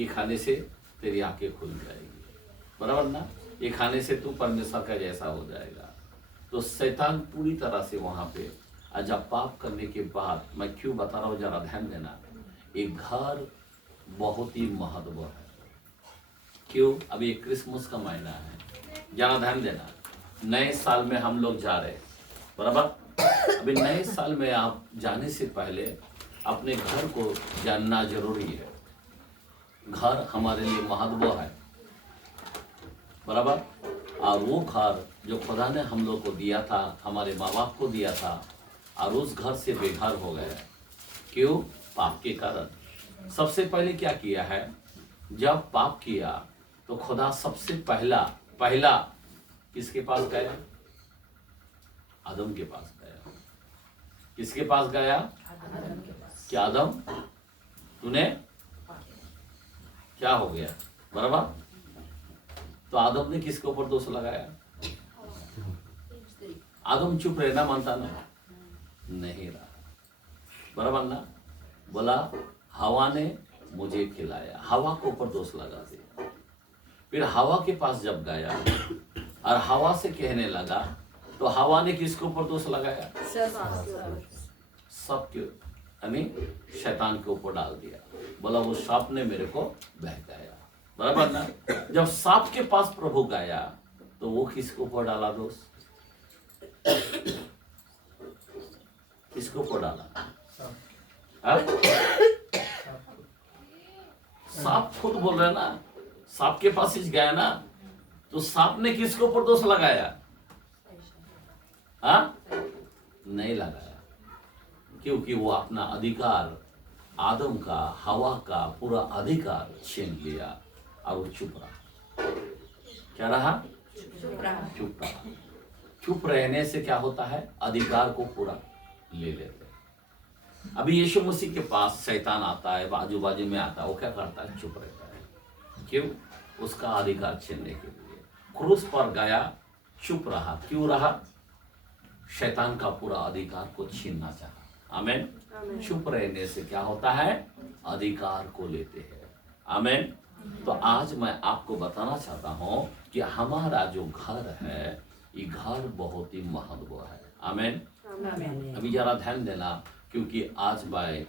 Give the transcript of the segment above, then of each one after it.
ये खाने से तेरी आंखें खुल जाएगी, बराबर ना। ये खाने से तू परमेश्वर का जैसा हो जाएगा। तो शैतान पूरी तरह से वहां पे जब पाप करने के बाद, मैं क्यों बता रहा हूँ जरा ध्यान देना, एक घर बहुत ही महत्व है। क्यों? अभी एक क्रिसमस का महीना है, जरा ध्यान देना। नए साल में हम लोग जा रहे हैं, बराबर। अभी नए साल में आप जाने से पहले अपने घर को जानना जरूरी है। घर हमारे लिए महत्व है, बराबर। और वो घर जो खुदा ने हम लोग को दिया था, हमारे माँ बाप को दिया था, और उस घर से बेघर हो गया। क्यों? पाप के कारण। सबसे पहले क्या किया है, जब पाप किया तो खुदा सबसे पहला किसके पास गया? आदम के पास गया। किसके पास गया? क्या आदम तूने क्या हो गया, बराबर। तो आदम ने किसके ऊपर दोष लगाया? आदम चुप रहना मानता ना, नहीं रहा, बराबर ना। बोला हवा ने मुझे खिलाया, हवा के ऊपर दोष लगा दिया। फिर हवा के पास जब गया और हवा से कहने लगा, तो हवा ने किसके ऊपर दोष लगाया? सब के, यानी शैतान के ऊपर डाल दिया। बोला वो सांप ने मेरे को बहकाया, बराबर ना। जब सांप के पास प्रभु गया तो वो किसके ऊपर डाला दोष? किसके ऊपर डाला? सांप खुद बोल रहे ना, सांप के पास ही गया ना, तो सांप ने किसके ऊपर दोष लगाया? हाँ, नहीं लगाया, क्योंकि वो अपना अधिकार, आदम का, हवा का पूरा अधिकार छीन लिया और वो चुप रहा। क्या रहा? चुप रहा। चुप रहने से क्या होता है? अधिकार को पूरा ले लेते। अभी यीशु मसीह के पास शैतान आता है, बाजू बाजू में आता है, वो क्या करता है? चुप रहता है। क्यों? उसका अधिकार छीनने के लिए। क्रूस पर गया, चुप रहा। क्यों रहा? शैतान का पूरा अधिकार को छीनना चाहा। आमेन। चुप रहने से क्या होता है? अधिकार को लेते हैं। आमेन। तो आज मैं आपको बताना चाहता हूं कि हमारा जो घर है, ये घर बहुत ही महत्व है। आमेन। अभी जरा ध्यान देना, क्योंकि आज मैं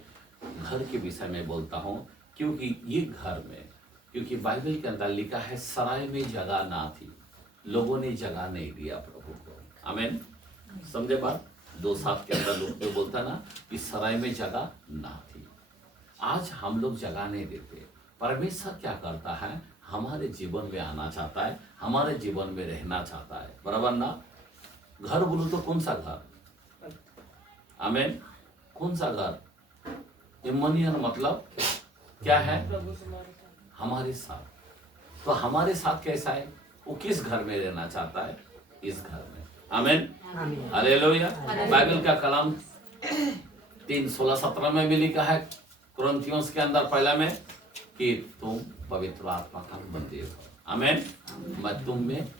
घर के विषय में बोलता हूं, क्योंकि ये घर में, क्योंकि बाइबल के अंदर लिखा है सराय में जगह ना थी, लोगों ने जगह नहीं दिया प्रभु को। आमेन। समझे बात? 2:7 के अंदर लोग तो बोलता ना कि सराय में जगह ना थी। आज हम लोग जगह नहीं देते। परमेश्वर क्या करता है? हमारे जीवन में आना चाहता है, हमारे जीवन में रहना चाहता है, बराबर ना। घर बोलो तो कौन सा घर? आमेन। कौन सा घर? इम्मानुएल मतलब क्या है? हमारे साथ। तो हमारे साथ कैसा है? वो किस घर में रहना चाहता है? इस घर में। आमेन। हालेलुया। बाइबल का कलाम 3:16-17 में भी लिखा है, कुरिन्थियों के अंदर पहला में, कि तुम पवित्र आत्मा का मंदिर हो। आमेन। मैं तुम में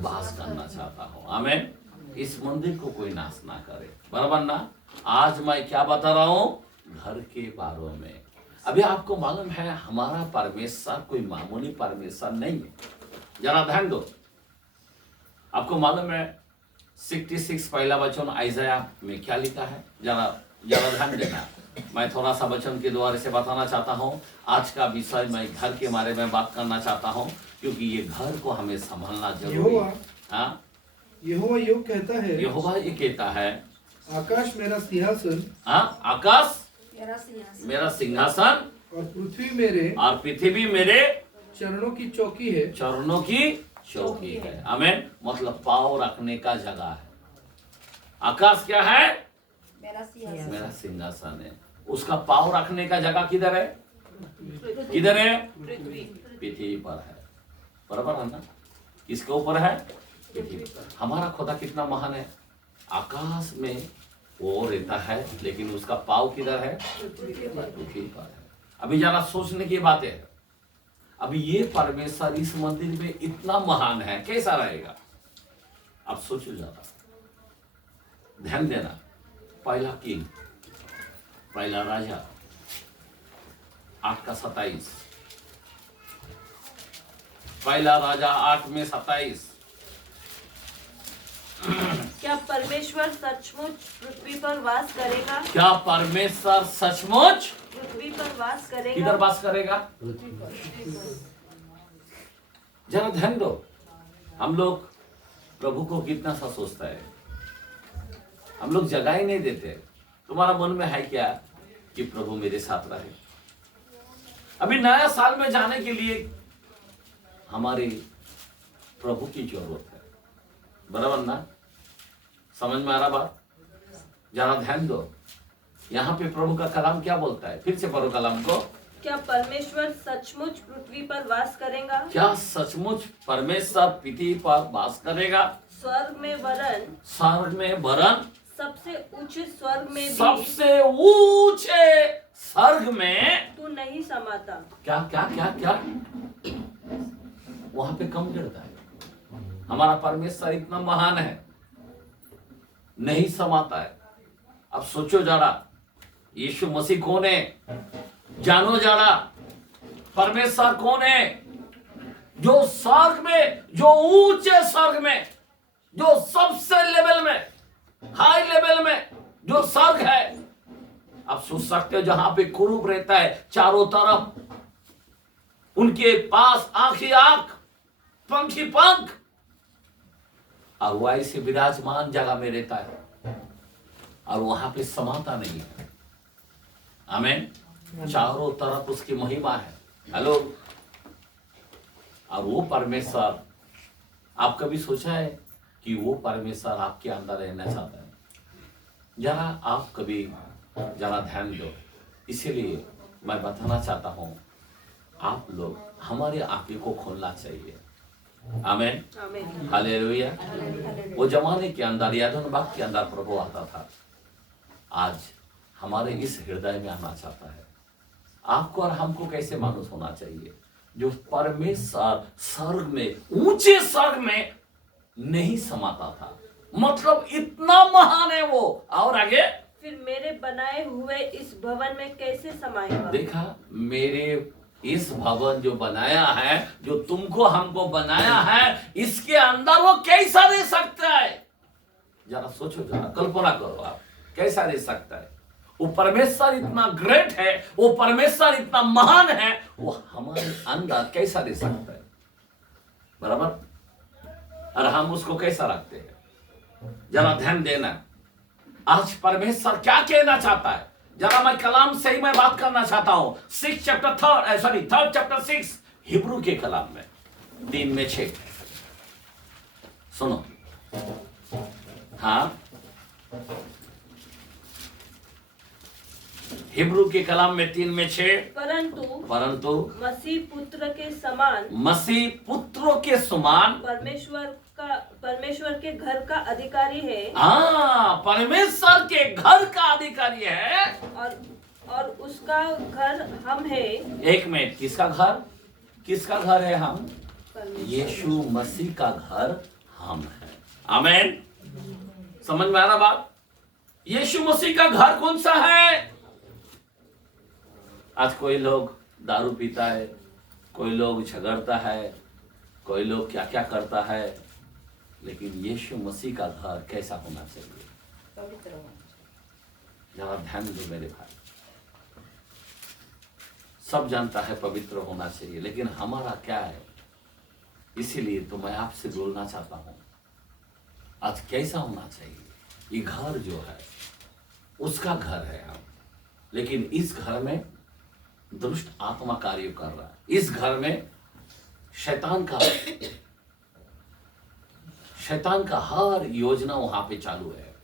वास करना चाहता हूँ। आमेन। इस मंदिर को कोई नाश ना करे, बराबर ना। आज मैं क्या बता रहा हूँ? घर के बारे में। अभी आपको मालूम है हमारा परमेश्वर कोई मामूली परमेश्वर नहीं है। जरा ध्यान दो। आपको मालूम है 66 पहला वचन आइज़ाया में क्या लिखा है? जरा ध्यान देना। मैं थोड़ा सा वचन के द्वारा से बताना चाहता हूँ। आज का विषय मैं घर के बारे में बात करना चाहता हूँ, क्योंकि ये घर को हमें संभालना जरूरी है। हाँ, यहोवा यूं कहता है, यहोवा ये कहता है, आकाश मेरा सिंहासन, हाँ, आकाश मेरा सिंहासन और पृथ्वी मेरे चरणों की चौकी है। चरणों की चौकी है। आमेन। मतलब पाँव रखने का जगह है। आकाश क्या है? मेरा सिंहासन है। उसका पाँव रखने का जगह किधर है? किधर है? पृथ्वी पर है, बराबर है ना। किसके ऊपर है? पृथ्वी पर। हमारा खुदा कितना महान है। आकाश में वो रहता है, लेकिन उसका पाँव किधर है? पृथ्वी पर है। अभी जरा सोचने की बात है। अभी ये परमेश्वर इस मंदिर में इतना महान है, कैसा रहेगा? अब सोचो जरा, ध्यान देना। पहला किंग, पहला राजा 8:27, पहला राजा 8:27। क्या परमेश्वर सचमुच पृथ्वी पर वास करेगा? क्या परमेश्वर सचमुच पृथ्वी पर वास करेगा? किधर वास करेगा? जरा ध्यान दो, हम लोग प्रभु को कितना सा सोचता है, हम लोग जगह ही नहीं देते। तुम्हारा मन में है क्या कि प्रभु मेरे साथ रहे? अभी नया साल में जाने के लिए हमारे प्रभु की जरूरत है, बराबर ना? समझ में आ रहा बात? जरा ध्यान दो, यहाँ पे प्रभु का कलाम क्या बोलता है, फिर से पढ़ो कलाम को। क्या परमेश्वर सचमुच पृथ्वी पर वास करेगा? क्या सचमुच परमेश्वर पृथ्वी पर वास करेगा? स्वर्ग में वरन, स्वर्ग में वरन, सबसे ऊंचे स्वर्ग में भी सबसे ऊंचे स्वर्ग में तू नहीं समाता। क्या क्या क्या क्या वहां पे कम गिरता है। हमारा परमेश्वर इतना महान है, नहीं समाता है। अब सोचो जरा, यीशु मसीह कौन है? जानो जरा, परमेश्वर कौन है? जो स्वर्ग में, जो ऊंचे स्वर्ग में, जो सबसे लेवल में, हाई लेवल में जो स्वर्ग है। आप सोच सकते हो जहां पे कुरूप रहता है चारों तरफ, उनके पास आंखी आंख, पंख ही पंख, और वो ऐसे विराजमान जगह में रहता है और वहां पे समाता नहीं है। आमीन। चारों तरफ उसकी महिमा है। हेलो। और वो परमेश्वर, आप कभी सोचा है कि वो परमेश्वर आपके अंदर रहना चाहता है? जरा आप कभी जरा ध्यान दो। इसीलिए मैं बताना चाहता हूं, आप लोग हमारी आंखें को खोलना चाहिए। आमीन, आमीन, हालेलुया। वो जमाने के अंदर, यादन बाग के अंदर प्रभु आता था, आज हमारे इस हृदय में आना चाहता है। आपको और हमको कैसे मालूम होना चाहिए? जो परमेश्वर स्वर्ग में, ऊंचे स्वर्ग में नहीं समाता था, मतलब इतना महान है वो। और आगे, फिर मेरे बनाए हुए इस भवन में कैसे समाएगा? देखा, मेरे इस भवन जो बनाया है, जो तुमको हमको बनाया है, इसके अंदर वो कैसा रह सकता है? जरा सोचो, जरा कल्पना करो आप, कैसा रह सकता है? वो परमेश्वर इतना ग्रेट है, वो परमेश्वर इतना महान है, वो हमारे अंदर कैसा रह सकता है? बराबर। और हम उसको कैसा रखते हैं? जरा ध्यान देना। आज परमेश्वर क्या कहना चाहता है? जरा मैं कलाम से ही मैं बात करना चाहता हूं। 3 चैप्टर 6 हिब्रू के कलाम में 3:6 सुनो। हाँ, हिब्रू के कलाम में 3:6, परंतु मसीह पुत्र के समान, मसीह पुत्रों के समान परमेश्वर के घर का अधिकारी है। हाँ, परमेश्वर के घर का अधिकारी है, और उसका घर हम है। एक मिनट, किसका घर? किसका घर है हम? यीशु मसीह का घर हम है। आमीन। समझ में आ रहा बात? यीशु मसीह का घर कौन सा है? आज कोई लोग दारू पीता है, कोई लोग झगड़ता है, कोई लोग क्या क्या करता है, लेकिन यीशु मसीह का घर कैसा होना चाहिए? पवित्र होना चाहिए। जरा ध्यान दो मेरे भाई, सब जानता है पवित्र होना चाहिए, लेकिन हमारा क्या है? इसीलिए तो मैं आपसे बोलना चाहता हूं, आज कैसा होना चाहिए? ये घर जो है उसका घर है हम, लेकिन इस घर में दुष्ट आत्मा कार्य कर रहा है। इस घर में शैतान का हर योजना वहां पे चालू है।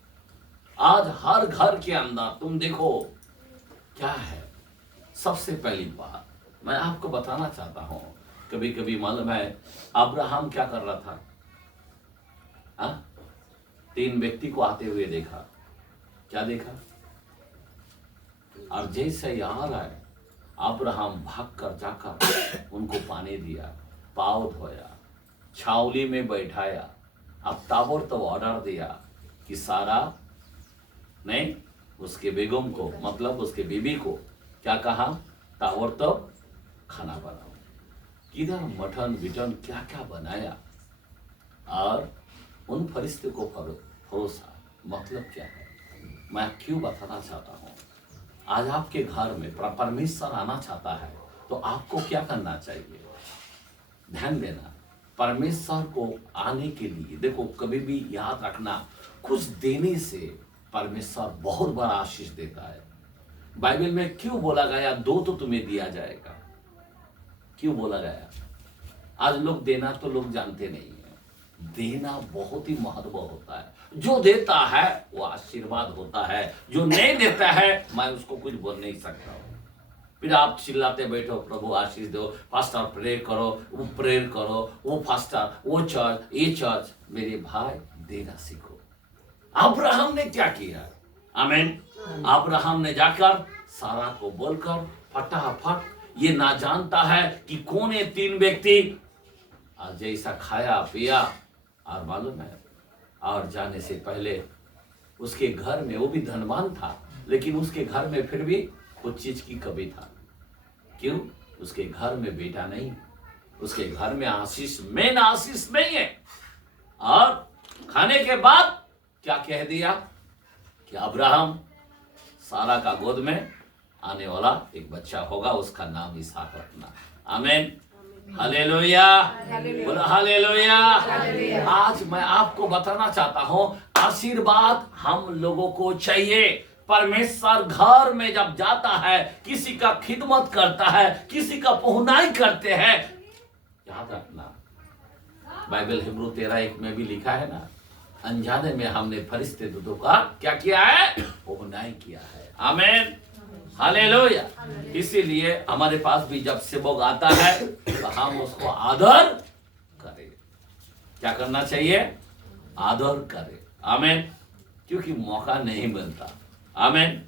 आज हर घर के अंदर तुम देखो क्या है। सबसे पहली बात मैं आपको बताना चाहता हूं, कभी कभी मालूम है अब्राहम क्या कर रहा था? 3 व्यक्ति को आते हुए देखा। क्या देखा? और जैसे ही आ रहा है, अब्राहम भागकर जाकर उनको पानी दिया, पाँव धोया, छावनी में बैठाया। अब ताबड़तोड़ ऑर्डर दिया कि सारा नहीं, उसके बेगम को, मतलब उसके बीबी को क्या कहा? ताबड़तोड़ खाना बनाओ। किधर मटन बिटन क्या क्या बनाया और उन फरिश्ते को परोसा। मतलब क्या है, मैं क्यों बताना चाहता हूँ, आज आपके घर में परमेश्वर आना चाहता है तो आपको क्या करना चाहिए, ध्यान देना। परमेश्वर को आने के लिए देखो, कभी भी याद रखना, कुछ देने से परमेश्वर बहुत बड़ा आशीष देता है। बाइबल में क्यों बोला गया दो तो तुम्हें दिया जाएगा, क्यों बोला गया? आज लोग देना तो लोग जानते नहीं है, देना बहुत ही महत्व होता है। जो देता है वो आशीर्वाद होता है, जो नहीं देता है मैं उसको कुछ बोल नहीं सकता हूँ। फिर आप चिल्लाते बैठो प्रभु आशीष दो, पास्टर प्रेयर करो, वो प्रेयर करो, वो पास्टर, वो चर्च, ये चर्च। मेरे भाई देना सीखो। अब्राहम ने क्या किया? आमीन। अब्राहम ने जाकर सारा को बोलकर फटाफट, ये ना जानता है कि कौन है तीन व्यक्ति, आज जैसा खाया पिया, और मालूम है, और जाने से पहले उसके घर में, वो भी धनवान था लेकिन उसके घर में फिर भी कुछ चीज की कमी था। क्यों? उसके घर में बेटा नहीं, उसके घर में आशीष, मेन आशीष नहीं है। और खाने के बाद क्या कह दिया कि अब्राहम, सारा का गोद में आने वाला एक बच्चा होगा, उसका नाम इसहाक रखना। आमीन, हालेलुया, बोला हालेलुया। आज मैं आपको बताना चाहता हूं, आशीर्वाद हम लोगों को चाहिए। परमेश्वर घर में जब जाता है, किसी का खिदमत करता है, किसी का पहुनाई करते हैं, याद रखना, बाइबल हिब्रू 13:1 में भी लिखा है ना, अनजाने में हमने फरिश्ते दूतों का क्या किया है? पहुनाई किया है। आमीन, हालेलुया। इसीलिए हमारे पास भी जब सेवक आता है तो हम उसको आदर करें। क्या करना चाहिए? आदर करें। आमीन, क्योंकि मौका नहीं मिलता। आमीन।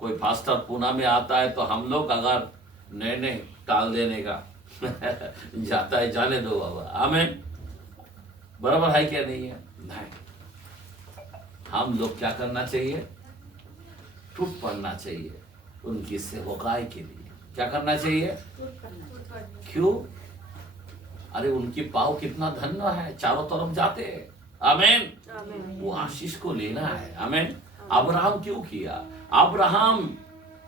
कोई पास्टर पूना में आता है तो हम लोग अगर नहीं टाल देने का जाता है, जाने दो बाबा। आमीन, बराबर है क्या? नहीं है? नहीं। हम लोग क्या करना चाहिए? टूट पड़ना चाहिए उनकी सेवकाई के लिए। क्या करना चाहिए? क्यों? अरे उनकी पाव कितना धन्य है, चारों तरफ जाते हैं। आमीन, वो आशीष को लेना है। आमीन। अब्राहम क्यों किया? अब्राहम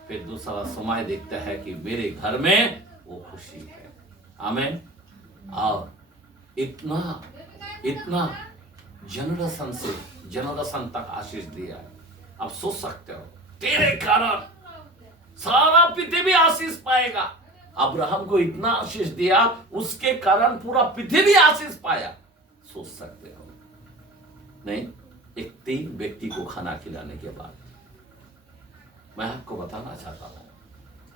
फिर दूसरा समय देखता है कि मेरे घर में वो खुशी है। आमीन। और इतना इतना जनरेशन तक आशीष दिया। आप सोच सकते हो, तेरे कारण सारा पृथ्वी आशीष पाएगा। अब्राहम को इतना आशीष दिया, उसके कारण पूरा पृथ्वी आशीष पाया। सोच सकते हो? नहीं, एक 3 व्यक्ति को खाना खिलाने के बाद मैं आपको बताना चाहता हूं,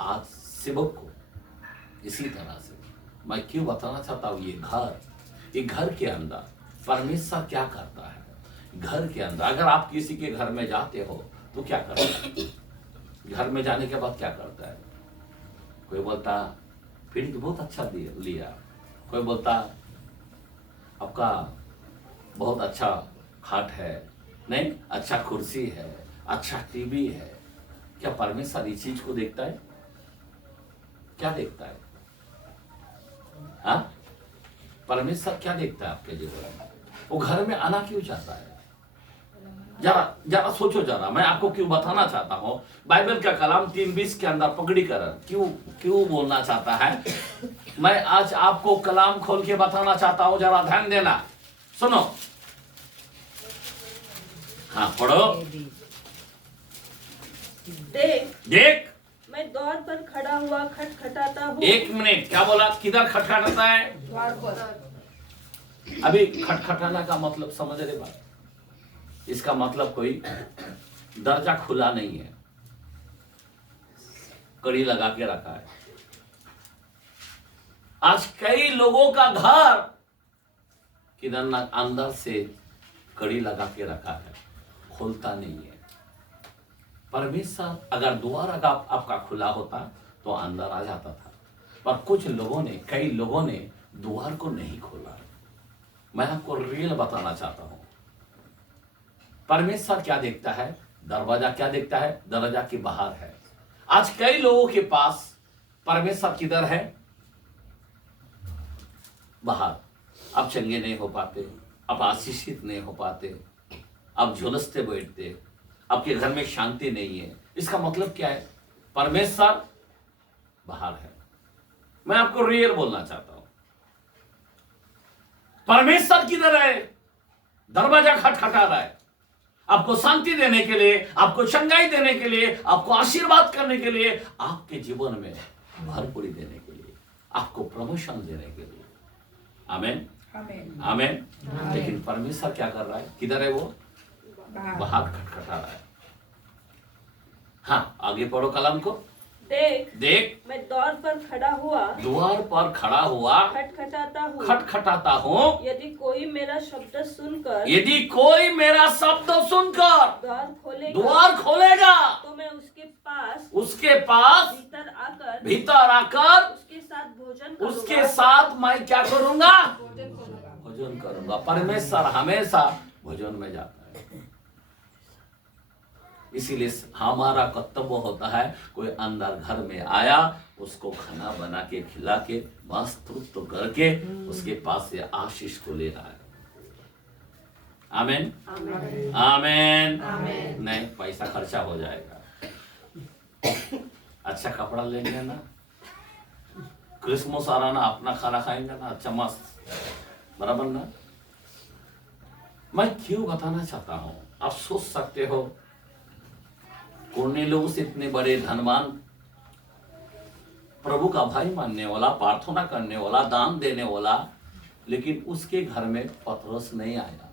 आज सेवक को इसी तरह से मैं क्यों बताना चाहता हूं, ये घर के अंदर परमेश्वर क्या करता है। घर के अंदर अगर आप किसी के घर में जाते हो तो क्या करता है? घर में जाने के बाद क्या करता है? कोई बोलता फ्रिज बहुत अच्छा लिया, कोई बोलता आपका बहुत अच्छा खाट है, नहीं अच्छा कुर्सी है, अच्छा टीवी है। क्या परमेश्वर इस चीज को देखता है? क्या देखता है? हाँ, परमेश्वर क्या देखता है आपके जीवन में? वो घर में आना क्यों चाहता है? जरा सोचो जरा। मैं आपको क्यों बताना चाहता हूँ, बाइबल का कलाम 3:20 के अंदर पकड़ीकरण क्यों बोलना चाहता है। मैं आज आपको कलाम खोल के बताना चाहता हूँ, जरा ध्यान देना, सुनो। हाँ पढ़ो। देख मैं द्वार पर खड़ा हुआ खटखटाता हूँ। 1 मिनट, क्या बोला? किधर खटखटाता है? द्वार पर। अभी खटखटाना का मतलब समझ रहे बात? इसका मतलब कोई दरजा खुला नहीं है, कड़ी लगा के रखा है। आज कई लोगों का घर किधर ना अंदर से कड़ी लगा के रखा है, खोलता नहीं है। परमेश्वर अगर द्वार आपका खुला होता तो अंदर आ जाता था, पर कुछ लोगों ने, कई लोगों ने द्वार को नहीं खोला। मैं आपको रियल बताना चाहता हूं, परमेश्वर क्या देखता है? दरवाजा क्या देखता है? दरवाजा के बाहर है। आज कई लोगों के पास परमेश्वर किधर है? बाहर, अब चंगे नहीं हो पाते, अब आशीषित नहीं हो पाते, अब झुलसते बैठते, आपके घर में शांति नहीं है। इसका मतलब क्या है? परमेश्वर बाहर है। मैं आपको रियल बोलना चाहता हूं, परमेश्वर किधर है? दरवाजा खटखटा रहा है, आपको शांति देने के लिए, आपको चंगाई देने के लिए, आपको आशीर्वाद करने के लिए, आपके जीवन में भरपूरी देने के लिए, आपको प्रमोशन देने के लिए। आमेन, आमेन। लेकिन परमेश्वर क्या कर रहा है? किधर है वो? बाहर खटखटा रहा है। हाँ, आगे पढ़ो कलाम को। देख मैं द्वार पर खड़ा हुआ, द्वार पर खड़ा हुआ, खटखटाता हूँ। यदि कोई मेरा शब्द सुनकर द्वार खोलेगा तो मैं उसके पास भीतर आकर उसके साथ मैं क्या करूंगा? भोजन करूंगा। परमेश्वर हमेशा भोजन में जाता है। इसीलिए हमारा कर्तव्य होता है, कोई अंदर घर में आया, उसको खाना बना के खिला के मस्त तृप्त करके उसके पास से आशीष को ले रहा है। आमेन, आमेन। नहीं, पैसा खर्चा हो जाएगा, अच्छा कपड़ा लेंगे ना, क्रिसमस आ रहा ना, अपना खाना खाएंगे ना, अच्छा मस्त, बराबर ना। मैं क्यों बताना चाहता हूं, आप सोच सकते हो कुरनेलियुस इतने बड़े धनवान, प्रभु का भाई मानने वाला, प्रार्थना करने वाला, दान देने वाला, लेकिन उसके घर में पतरस नहीं आया,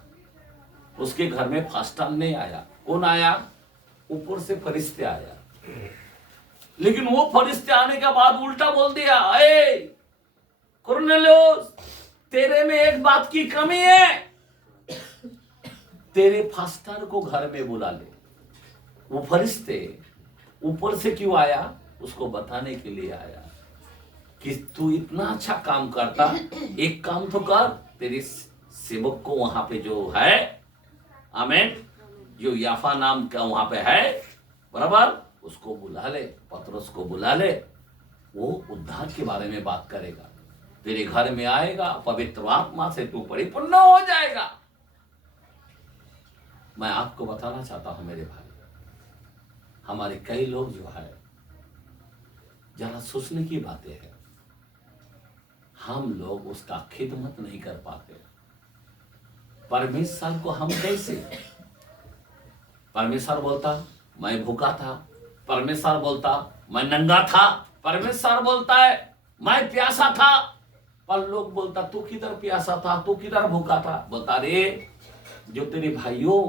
उसके घर में फास्टन नहीं आया। कौन आया? ऊपर से फरिश्ते आया। लेकिन वो फरिश्ते आने के बाद उल्टा बोल दिया, ए कुरनेलियुस, तेरे में एक बात की कमी है, तेरे फास्टर को घर में बुला ले। वो फरिश्ते ऊपर से क्यों आया? उसको बताने के लिए आया कि तू इतना अच्छा काम करता, एक काम तो कर, तेरे सेवक को वहां पे जो है, आमेन, जो याफा नाम का वहां पे है, बराबर, उसको बुला ले, पतरस को बुला ले, वो उद्धार के बारे में बात करेगा, तेरे घर में आएगा, पवित्र आत्मा से तू परिपूर्ण हो जाएगा। मैं आपको बताना चाहता हूं मेरे भाई, हमारे कई लोग जो है, जरा सोचने की बातें हैं, हम लोग उसका खिदमत नहीं कर पाते। परमेश्वर को हम कैसे? परमेश्वर बोलता मैं भूखा था, परमेश्वर बोलता मैं नंगा था, परमेश्वर बोलता है मैं प्यासा था, पर लोग बोलता तू किधर प्यासा था, तू किधर भूखा था। बोलता रे, जो तेरे भाइयों,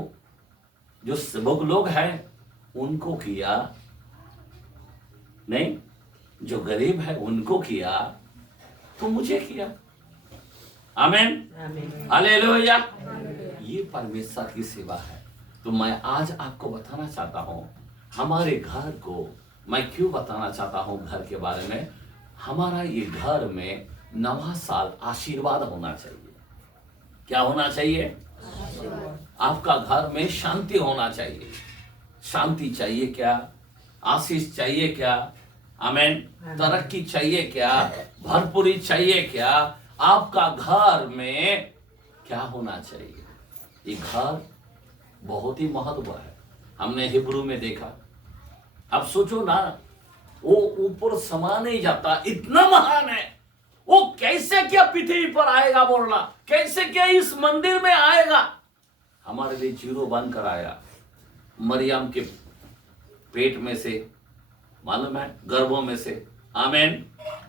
जो सेवक लोग हैं उनको किया नहीं, जो गरीब है उनको किया, तो मुझे किया। आमेन, हालेलुया। ये परमेश्वर की सेवा है। तो मैं आज आपको बताना चाहता हूं, हमारे घर को मैं क्यों बताना चाहता हूं घर के बारे में। हमारा ये घर में नवा साल आशीर्वाद होना चाहिए। क्या होना चाहिए? आपका घर में शांति होना चाहिए। शांति चाहिए क्या? आशीष चाहिए क्या? आमेन। तरक्की चाहिए क्या? भरपूरी चाहिए क्या? आपका घर में क्या होना चाहिए? ये घर बहुत ही महत्व है। हमने हिब्रू में देखा। अब सोचो ना, वो ऊपर समा नहीं जाता, इतना महान है, वो कैसे क्या पृथ्वी पर आएगा बोलना, कैसे क्या इस मंदिर में आएगा? हमारे लिए जीरो बन कर आया, मरियम के पेट में से, मालूम है, गर्भों में से। आमेन,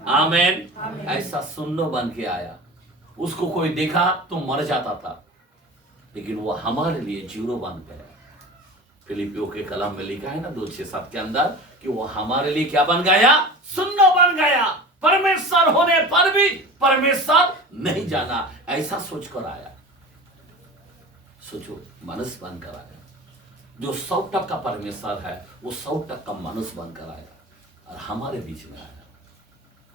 आमेन। ऐसा सुन्नो बन के आया। उसको कोई देखा तो मर जाता था, लेकिन वो हमारे लिए जीरो बन गया। फिलिपियों के कलम में लिखा है ना 2:6-7 के अंदर कि वो हमारे लिए क्या बन गया? सुन्नो बन गया। परमेश्वर होने पर भी परमेश्वर नहीं जाना, ऐसा सोचकर आया। सोचो, मनुष्य बनकर आया। जो 100% परमेश्वर है वो 100% मनुष्य बनकर आया और हमारे बीच में आया।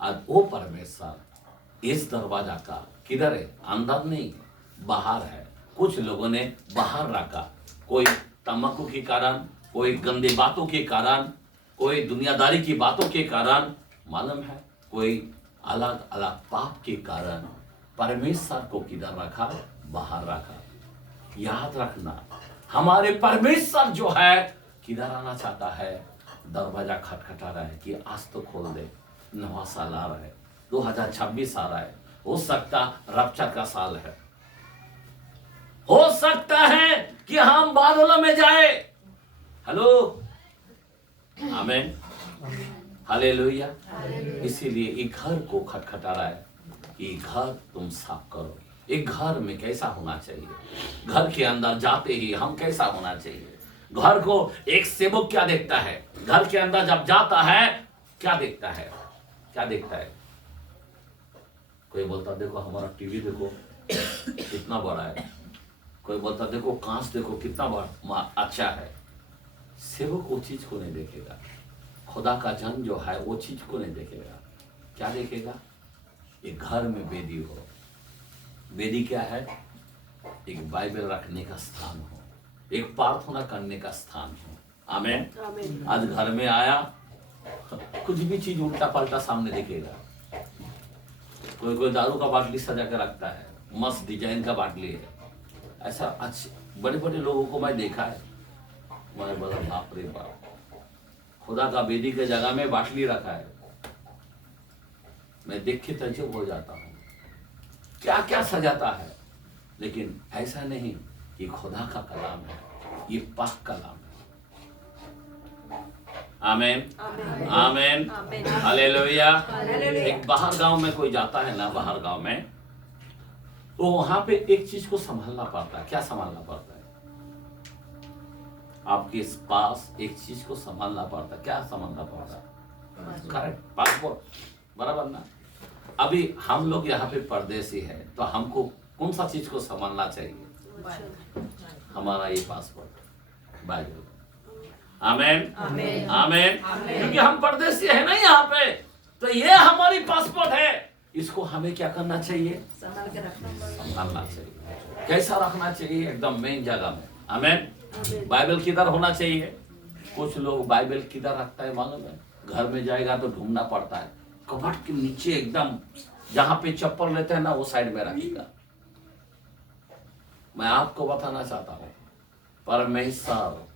आज वो परमेश्वर इस दरवाजा का किधर है? अंदर नहीं, बाहर है। कुछ लोगों ने बाहर रखा, कोई तम्बाकू के कारण, कोई गंदे बातों के कारण, कोई दुनियादारी की बातों के कारण, मालूम है, कोई अलग अलग पाप के कारण परमेश्वर को किधर रखा? बाहर रखा। याद रखना, हमारे परमेश्वर जो है किधर आना चाहता है? दरवाजा खटखटा रहा है कि आज तो खोल दे। नवा साल आ रहा है, 2026 आ रहा है। हो सकता रप्चर का साल है, हो सकता है कि हम बादलों में जाए। हेलो, आमीन, हालेलुया। इसीलिए एक घर को खटखटा रहा है कि घर तुम साफ करो। एक घर में कैसा होना चाहिए? घर के अंदर जाते ही हम कैसा होना चाहिए? घर को एक सेवक क्या देखता है? घर के अंदर जब जाता है क्या देखता है? क्या देखता है? कोई बोलता देखो हमारा टीवी देखो कितना बड़ा है, कोई बोलता देखो कांच देखो कितना बड़ा अच्छा है। सेवक वो चीज को नहीं देखेगा, खुदा का जन जो है वो चीज को नहीं देखेगा। क्या देखेगा? एक घर में वेदी हो। वेदी क्या है? एक बाइबल रखने का स्थान हो, एक प्रार्थना करने का स्थान हो। आमीन। आज घर में आया, कुछ भी चीज उल्टा पलटा सामने दिखेगा। कोई कोई दारू का बाटली सजा के रखता है, मस्त डिजाइन का बाटली है। ऐसा अच्छे बड़े बड़े लोगों को मैं देखा है। मैं बोला बाप रे बाप, खुदा का वेदी के जगह में बाटली रखा है। मैं देख के तजुब हो जाता हूँ, क्या क्या सजाता है। लेकिन ऐसा नहीं, ये खुदा का कलाम है, ये पाक कलाम है। आमीन, आमीन, हालेलुया। एक बाहर गांव में कोई जाता है ना, बाहर गांव में, तो वहां पे एक चीज को संभालना पड़ता है। क्या संभालना पड़ता है? आपके पास एक चीज को संभालना पड़ता है। क्या संभालना पड़ता है? करेक्ट, पासपोर्ट, बराबर ना। अभी हम लोग यहाँ पे परदेसी है, तो हमको कौन सा चीज को संभालना चाहिए? हमारा ये पासपोर्ट, बाइबल। आमीन, आमीन। क्योंकि हम परदेसी है ना यहाँ पे, तो ये हमारी पासपोर्ट है। इसको हमें क्या करना चाहिए? संभालना चाहिए। कैसा रखना चाहिए? एकदम मेन जगह में। आमीन। बाइबल किधर होना चाहिए? कुछ लोग बाइबल किधर रखता है मालूम है? घर में जाएगा तो ढूंढना पड़ता है, कबर्ड के नीचे एकदम जहां पे चप्पल रहता है ना, वो साइड में रखेगा। मैं आपको बताना चाहता हूँ, परमेश्वर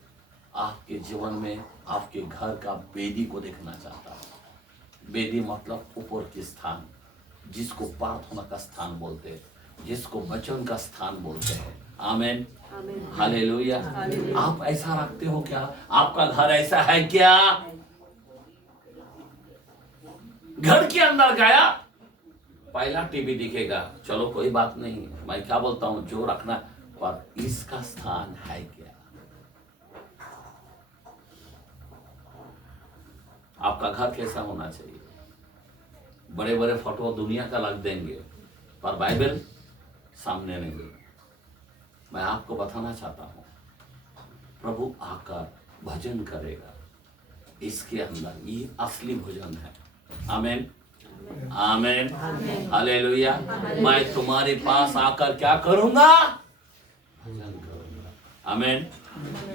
आपके जीवन में आपके घर का वेदी को देखना चाहता है। वेदी मतलब ऊपर के स्थान, जिसको प्रार्थना का स्थान बोलते हैं, जिसको वचन का स्थान बोलते हैं। आमीन, हालेलुया। आप ऐसा रखते हो क्या? आपका घर ऐसा है क्या? घर के अंदर गया, पहला टीवी दिखेगा, चलो कोई बात नहीं, मैं क्या बोलता हूं, जो रखना, पर इसका स्थान है क्या? आपका घर कैसा होना चाहिए? बड़े बड़े फोटो दुनिया का लग देंगे, पर बाइबल सामने नहीं। मैं आपको बताना चाहता हूं, प्रभु आकर भजन करेगा, इसके अंदर ये असली भोजन है। आमीन, आमीन, हालेलुया। मैं तुम्हारे पास आकर क्या करूंगा? भजन करूंगा। आमीन।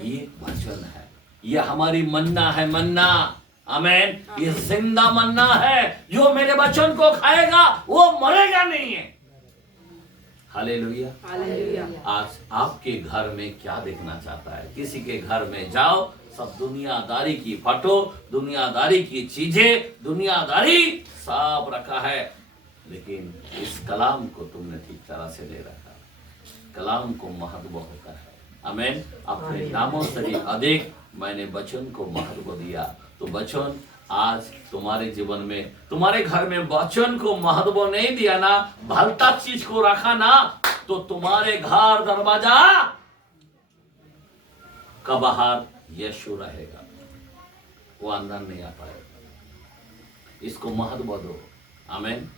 ये भजन है, ये हमारी मन्ना है, मन्ना। आमीन। ये जिंदा मन्ना है, जो मेरे वचन को खाएगा वो मरेगा नहीं है। Hallelujah, hallelujah. आज आपके घर में क्या देखना चाहता है? किसी के घर में जाओ, सब दुनियादारी की फोटो, दुनियादारी की चीजें, दुनियादारी सब रखा है। लेकिन इस कलाम को तुमने ठीक तरह से ले रखा। कलाम को महत्व होता है। आमीन। अपने नामों से भी अधिक मैंने वचन को महत्व दिया। तो वचन आज तुम्हारे जीवन में, तुम्हारे घर में वचन को महत्व नहीं दिया ना, भलता चीज को रखा ना, तो तुम्हारे घर दरवाजा का बाहर यीशु रहेगा, वो अंदर नहीं आ पाएगा। इसको महत्व दो। आमीन,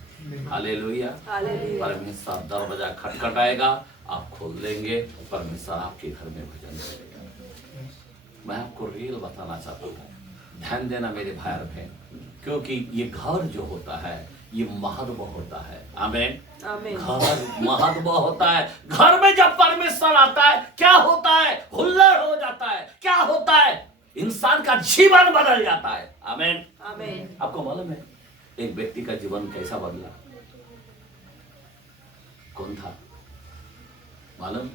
हालेलुया। परमेश्वर दरवाजा खटखटाएगा, आप खोल लेंगे, परमेश्वर आपके घर में भजन करेगा। मैं आपको रियल बताना चाहता हूँ, ध्यान देना मेरे भाई और बहन, क्योंकि ये घर जो होता है ये महत्व होता है। आमीन, घर महत्व होता है। घर में जब परमेश्वर आता है क्या होता है? हुल्लड़ हो जाता है। क्या होता है? इंसान का जीवन बदल जाता है। आमीन, आमीन। आपको मालूम है एक व्यक्ति का जीवन कैसा बदला? कौन था मालूम?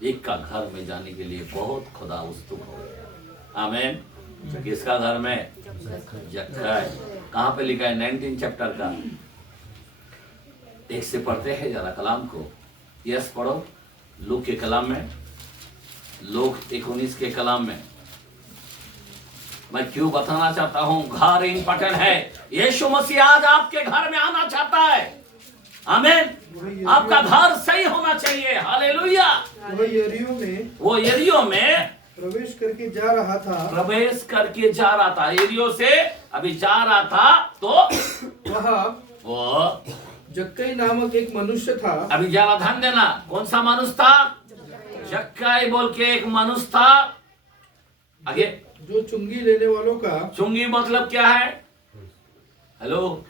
एक का घर में जाने के लिए बहुत खुदा उत्सुक हो गया। आमीन। किसका घर में? जक्का। कहाँ पे लिखा है? 19 चैप्टर का। एक से पढ़ते हैं जरा कलाम को। यस पढ़ो, लूक के कलाम में, लूक 19 के कलाम में। मैं क्यों बताना चाहता हूं घर इंपॉर्टेंट है। यीशु मसीह आज आपके घर में आना चाहता है। आमीन। आपका घर सही होना चाहिए। हालेलुया। वो यरीहो में प्रवेश करके जा रहा था। यरीहो से अभी जा रहा था तो वहाँ वो जक्कई नामक एक मनुष्य था। अभी जरा ध्यान देना, कौन सा मनुष्य था? जक्कई बोल के एक मनुष्य था। आगे, जो चुंगी लेने वालों का, चुंगी मतलब क्या है? हेलो,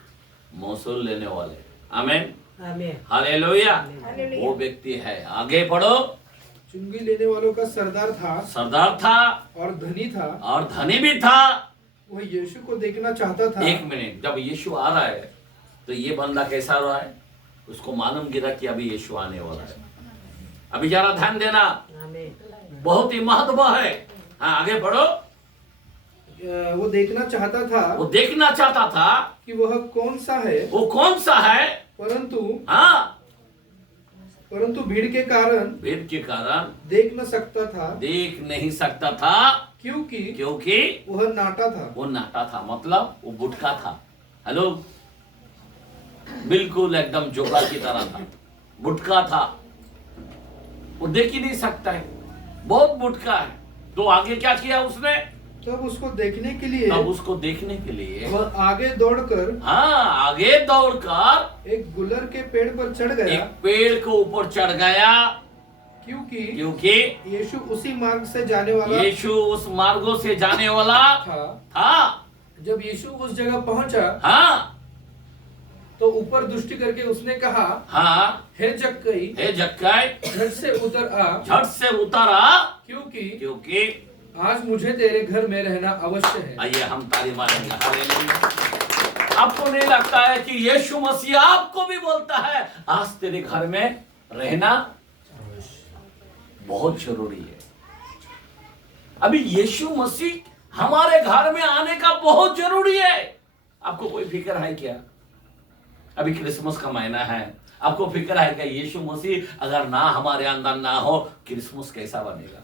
मौसूल लेने वाले। आमीन। हालेलुया। वो व्यक्ति है। आगे पढ़ो। चुंगी लेने वालों का सरदार था और धनी भी था। वह यीशु को देखना चाहता था। एक मिनट, जब यीशु आ रहा है तो ये बंदा कैसा रहा है? उसको मालूम गिरा कि अभी यीशु आने वाला है। अभी जरा ध्यान देना, बहुत ही महत्व है। हाँ, आगे बढ़ो। वो देखना चाहता था कि वह कौन सा है, परंतु भीड़ के कारण देख नहीं सकता था, क्योंकि वह नाटा था। मतलब वो बुटका था। हेलो, बिल्कुल एकदम जोगा की तरह था, बुटका था। वो देख ही नहीं सकता है, बहुत बुटका है। तो आगे क्या किया उसने? तब उसको देखने के लिए वह आगे दौड़कर एक गुलर के पेड़ पर चढ़ गया। एक पेड़ के ऊपर चढ़ गया, क्योंकि यीशु उसी मार्ग से जाने वाला था। जब यीशु उस जगह पहुंचा, हाँ, तो ऊपर दृष्टि करके उसने कहा, हाँ, हे जक्कई, झट से उतर आ, क्योंकि आज मुझे तेरे घर में रहना अवश्य है। आइए हम ताली मारेंगे। हालेलुया। आपको नहीं लगता है कि यीशु मसीह आपको भी बोलता है आज तेरे घर में रहना बहुत जरूरी है? अभी यीशु मसीह हमारे घर में आने का बहुत जरूरी है। आपको कोई फिक्र है क्या? अभी क्रिसमस का महीना है, आपको फिक्र है क्या यीशु मसीह अगर ना हमारे अंदर ना हो, क्रिसमस कैसा बनेगा?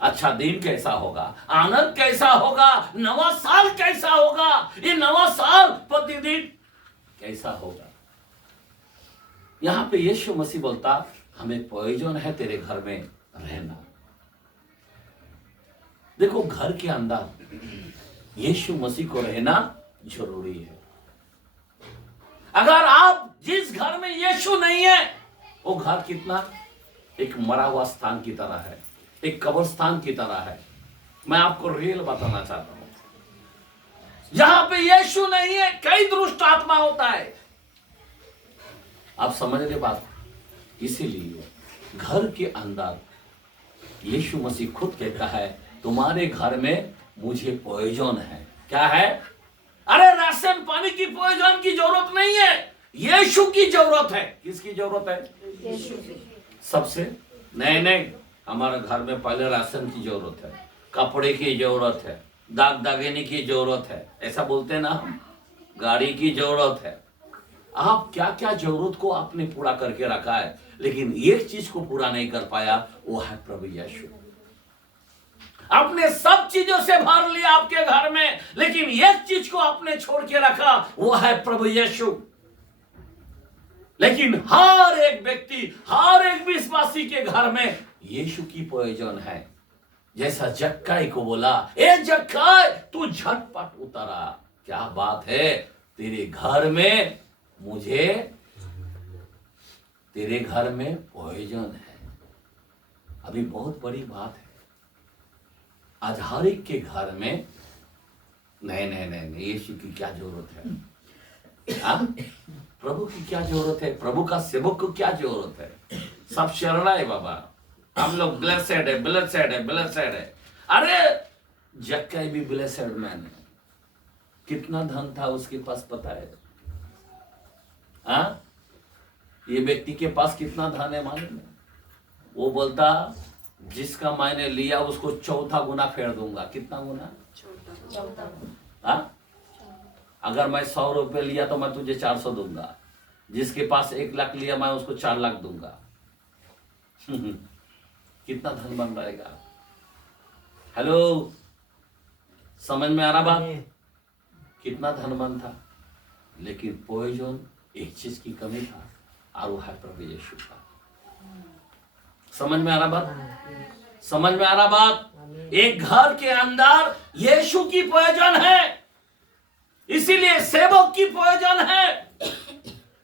अच्छा दिन कैसा होगा? आनंद कैसा होगा? नवा साल कैसा होगा? ये नवा साल प्रतिदिन कैसा होगा? यहां पे यीशु मसीह बोलता हमें प्रयोजन है तेरे घर में रहना। देखो, घर के अंदर यीशु मसीह को रहना जरूरी है। अगर आप जिस घर में यीशु नहीं है, वो घर कितना एक मरा हुआ स्थान की तरह है, एक कब्रिस्तान की तरह है। मैं आपको रियल बताना चाहता हूं, जहां पे यीशु नहीं है कई दुष्ट आत्मा होता है। आप समझ रहे बात? इसीलिए घर के अंदर यीशु मसीह खुद कहता है तुम्हारे घर में मुझे प्रयोजन है। क्या है? अरे राशन पानी की प्रयोजन की जरूरत नहीं है, यीशु की जरूरत है। किसकी जरूरत है? यीशु की। सबसे नहीं, हमारे घर में पहले राशन की जरूरत है, कपड़े की जरूरत है, दाग दागिने की जरूरत है, ऐसा बोलते हैं ना हम, गाड़ी की जरूरत है। आप क्या क्या जरूरत को आपने पूरा करके रखा है, लेकिन एक चीज को पूरा नहीं कर पाया, वो है प्रभु यीशु। आपने सब चीजों से भर लिया आपके घर में, लेकिन एक चीज को आपने छोड़ के रखा, वो है प्रभु यीशु। लेकिन हर एक व्यक्ति, हर एक विश्वासी के घर में यीशु की प्रयोजन है। जैसा जक्कई को बोला, ए जक्कई तू झटपट उतरा। क्या बात है, तेरे घर में मुझे, तेरे घर में प्रयोजन है। अभी बहुत बड़ी बात है, आज हर एक के घर में नहीं, यीशु की क्या जरूरत है? प्रभु की क्या जरूरत है? प्रभु का सेवक को क्या जरूरत है? सब शरणा है बाबा, हम लोग ब्लेसेड है। अरे जक्कई भी ब्लेसेड मैन है। कितना धन था उसके पास पता है? ये व्यक्ति के पास कितना धन है मालूम है? वो बोलता जिसका मैंने लिया उसको चौथा गुना फेर दूंगा। कितना गुना? हाँ? अगर मैं 100 रुपये लिया तो मैं तुझे 400 दूंगा। जिसके पास 1 लाख लिया मैं उसको 4 लाख दूंगा। कितना धन बन रहेगा? हेलो, समझ में आ रहा बात? कितना धनवान था, लेकिन प्रयोजन एक चीज की कमी था, और वो है प्रभु यीशु का। समझ में आ रहा बात? समझ में आ रहा बात? एक घर के अंदर यीशु की प्रयोजन है, इसीलिए सेवक की प्रयोजन है।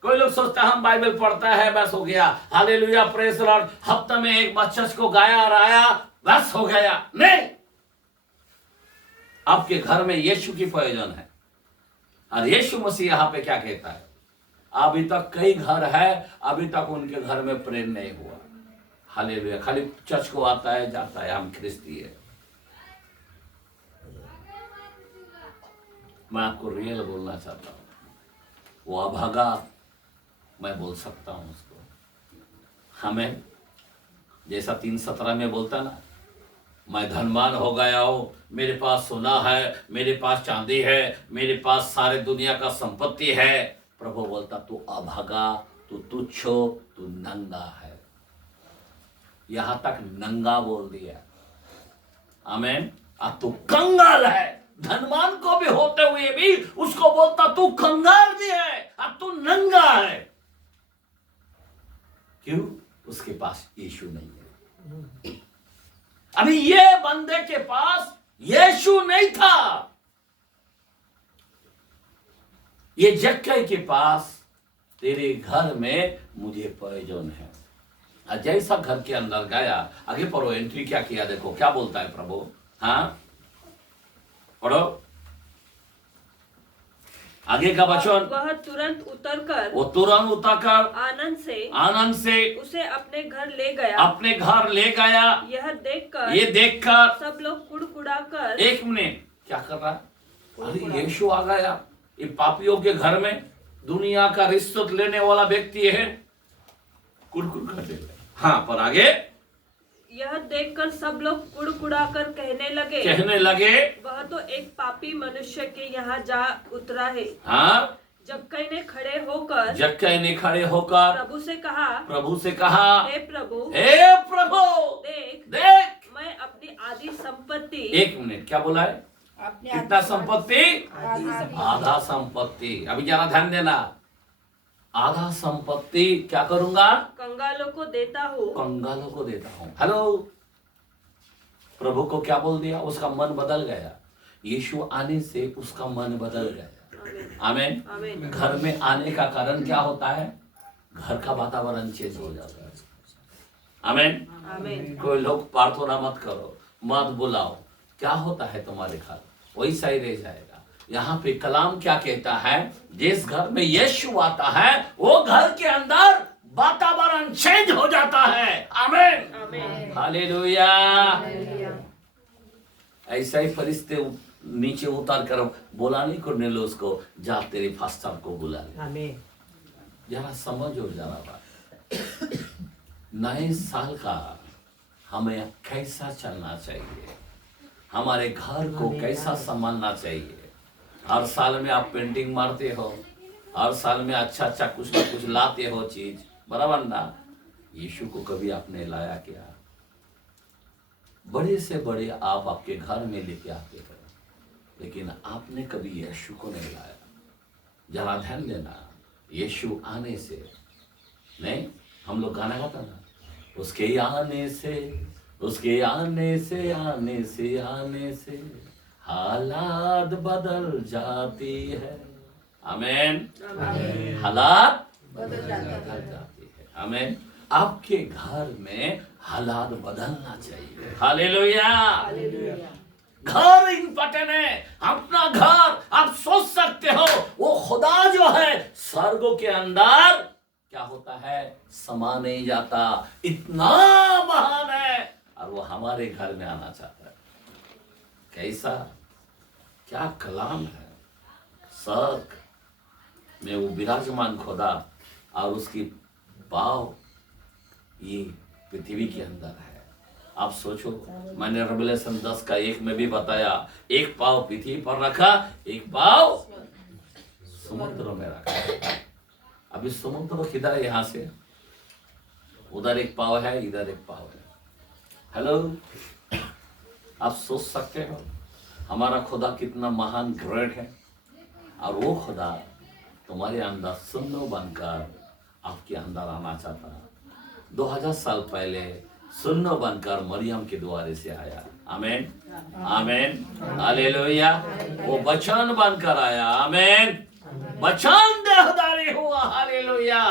कोई लोग सोचता है हम बाइबल पढ़ता है बस हो गया, हालेलुया प्रेज द लॉर्ड, हफ्ते में एक बार चर्च को गाया और आया बस हो गया। नहीं, आपके घर में यीशु की प्रयोजन है। और यीशु मसीह यहां पे क्या कहता है? अभी तक कई घर है, अभी तक उनके घर में प्रेम नहीं हुआ। हालेलुया, खाली चर्च को आता है जाता है, हम ख्रिस्ती है। मैं आपको रियल बोलना चाहता हूं, वो अभागा मैं बोल सकता हूं उसको। हमें जैसा 3:17 में बोलता ना, मैं धनवान हो गया हूँ, मेरे पास सोना है, मेरे पास चांदी है, मेरे पास सारे दुनिया का संपत्ति है। प्रभु बोलता तू अभागा, तू तुच्छ हो, तू नंगा है। यहां तक नंगा बोल दिया। आमीन। अब तू कंगाल है, धनवान को भी होते हुए भी उसको बोलता तू कंगाल भी है, अब तू नंगा है। क्यों? उसके पास यीशु नहीं है। अभी ये बंदे के पास यीशु नहीं था, ये जक्कई के पास तेरे घर में मुझे प्रयोजन है। और जैसा घर के अंदर गया, आगे पढ़ो, एंट्री क्या किया देखो क्या बोलता है प्रभु। हाँ पढ़ो आगे का वचन। वह तुरंत उतरकर, वो तुरंत उतरकर आनंद से उसे अपने घर ले गया। अपने घर ले गया। यह देखकर ये देखकर सब लोग कुड़कुड़ाकर, एक मिनट क्या कर रहा है? अरे यीशु आ गया, ये पापियों के घर में दुनिया का रिश्वत लेने वाला व्यक्ति है, कुड़कुड़ करते। हाँ पर आगे, यह देखकर सब लोग कुड़कुड़ाकर कहने लगे, वह तो एक पापी मनुष्य के यहाँ जा उतरा है। हाँ, जक्कई ने खड़े होकर प्रभु से कहा, हे प्रभु, देख मैं अपनी आधी संपत्ति। एक मिनट क्या बोला है? कितना संपत्ति? आधा संपत्ति। अभी जरा ध्यान देना, आधा संपत्ति क्या करूंगा? कंगालों को देता हूँ। हेलो, प्रभु को क्या बोल दिया? उसका मन बदल गया। यीशु आने से उसका मन बदल गया। आमीन। घर में आने का कारण क्या होता है? घर का वातावरण चेंज हो जाता है। आमीन। कोई लोग प्रार्थना मत करो, मत बुलाओ, क्या होता है तुम्हारे घर वैसा ही रह जाएगा। यहाँ पे कलाम क्या कहता है? जिस घर में यीशु आता है वो घर के अंदर वातावरण चेंज हो जाता है। आमीन। हालेलुया। ऐसा ही फरिश्ते नीचे उतार कर बोला नहीं कुरनेलियुस को, जा तेरे फास्टर को बुला ले। जरा समझो जरा बात। नए साल का हमें कैसा चलना चाहिए, हमारे घर को कैसा संभालना चाहिए। हर साल में आप पेंटिंग मारते हो, हर साल में अच्छा अच्छा कुछ ना कुछ लाते हो चीज, बराबर ना? यीशु को कभी आपने लाया क्या? बड़े से बड़े आप आपके घर में लेके आते हो, लेकिन आपने कभी यीशु को नहीं लाया। जरा ध्यान देना, यीशु आने से नहीं, हम लोग गाना गाता ना, उसके आने से हालात बदल जाती है। आमीन। हालात बदल जाती है। आमीन। आपके घर में हालात बदलना चाहिए। हालेलुया। घर इम्पोर्टेंट है। अपना घर आप सोच सकते हो, वो खुदा जो है स्वर्गों के अंदर क्या होता है? समा नहीं जाता, इतना महान है, और वो हमारे घर में आना चाहता है। कैसा, क्या कलाम है। स्वर्ग में वो विराजमान खुदा और उसकी पाव ये पृथ्वी के अंदर है। आप सोचो, मैंने रेवलेशन 10:1 में भी बताया, एक पाव पृथ्वी पर रखा, एक पाव समुद्र में रखा। अभी समुद्र किधर है? यहां से उधर एक पाव है, इधर एक पाव है। हेलो, आप सोच सकते हो हमारा खुदा कितना महान ग्रेट है। और वो खुदा तुम्हारे अंदर सुन्नो बनकर आपके अंदर आना चाहता है। 2000 साल पहले सुन्नो बनकर मरियम के द्वारे से आया। आमेन, आमेन, हालेलुया। वो वचन बनकर आया। आमेन, वचन देहधारी हुआ। हालेलुया।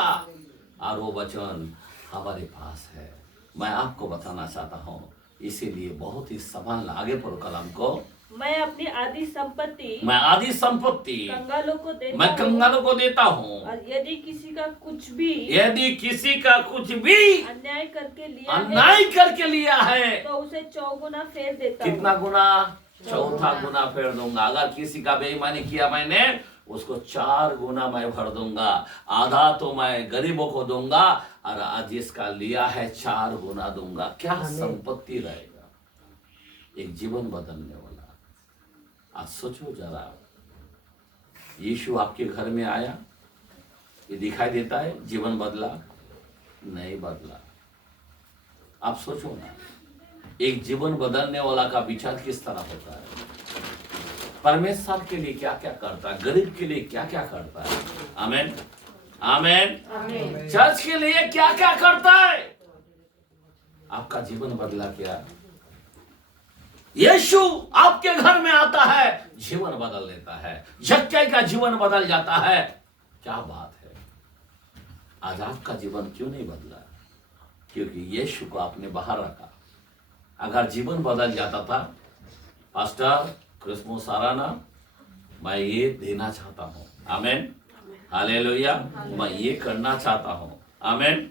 और वो वचन हमारे पास है। मैं आपको बताना चाहता हूँ, इसीलिए बहुत ही संभालना। आगे पढ़ो कलाम को। मैं अपनी आधी संपत्ति कंगालों को देता हूँ। और यदि किसी का कुछ भी अन्याय करके लिया है तो उसे 4 गुना फेर देता हूँ। कितना गुना? 4 गुना फेर दूंगा। अगर किसी का बेईमानी किया मैंने, उसको 4 गुना मैं भर दूंगा। आधा तो मैं गरीबों को दूंगा और आज जिसका लिया है 4 गुना दूंगा। क्या संपत्ति रहेगा, एक जीवन बदलने वाला। आज सोचो जरा, यीशु आपके घर में आया, ये दिखाई देता है जीवन बदला? नहीं बदला। आप सोचो ना, एक जीवन बदलने वाला का विचार किस तरह होता है, परमेश्वर के लिए क्या क्या करता है, गरीब के लिए क्या क्या करता है। आमेन, आमेन। चर्च के लिए क्या क्या करता है। आपका जीवन बदला क्या? यीशु आपके घर में आता है, जीवन बदल देता है। जक्कई का जीवन बदल जाता है। क्या बात है। आज आपका जीवन क्यों नहीं बदला? क्योंकि यीशु को आपने बाहर रखा। अगर जीवन बदल जाता था, पास्टर क्रिसमस साराना, मैं ये देना चाहता हूँ। आमेन, हालेलुया। मैं ये करना चाहता हूँ। आमेन।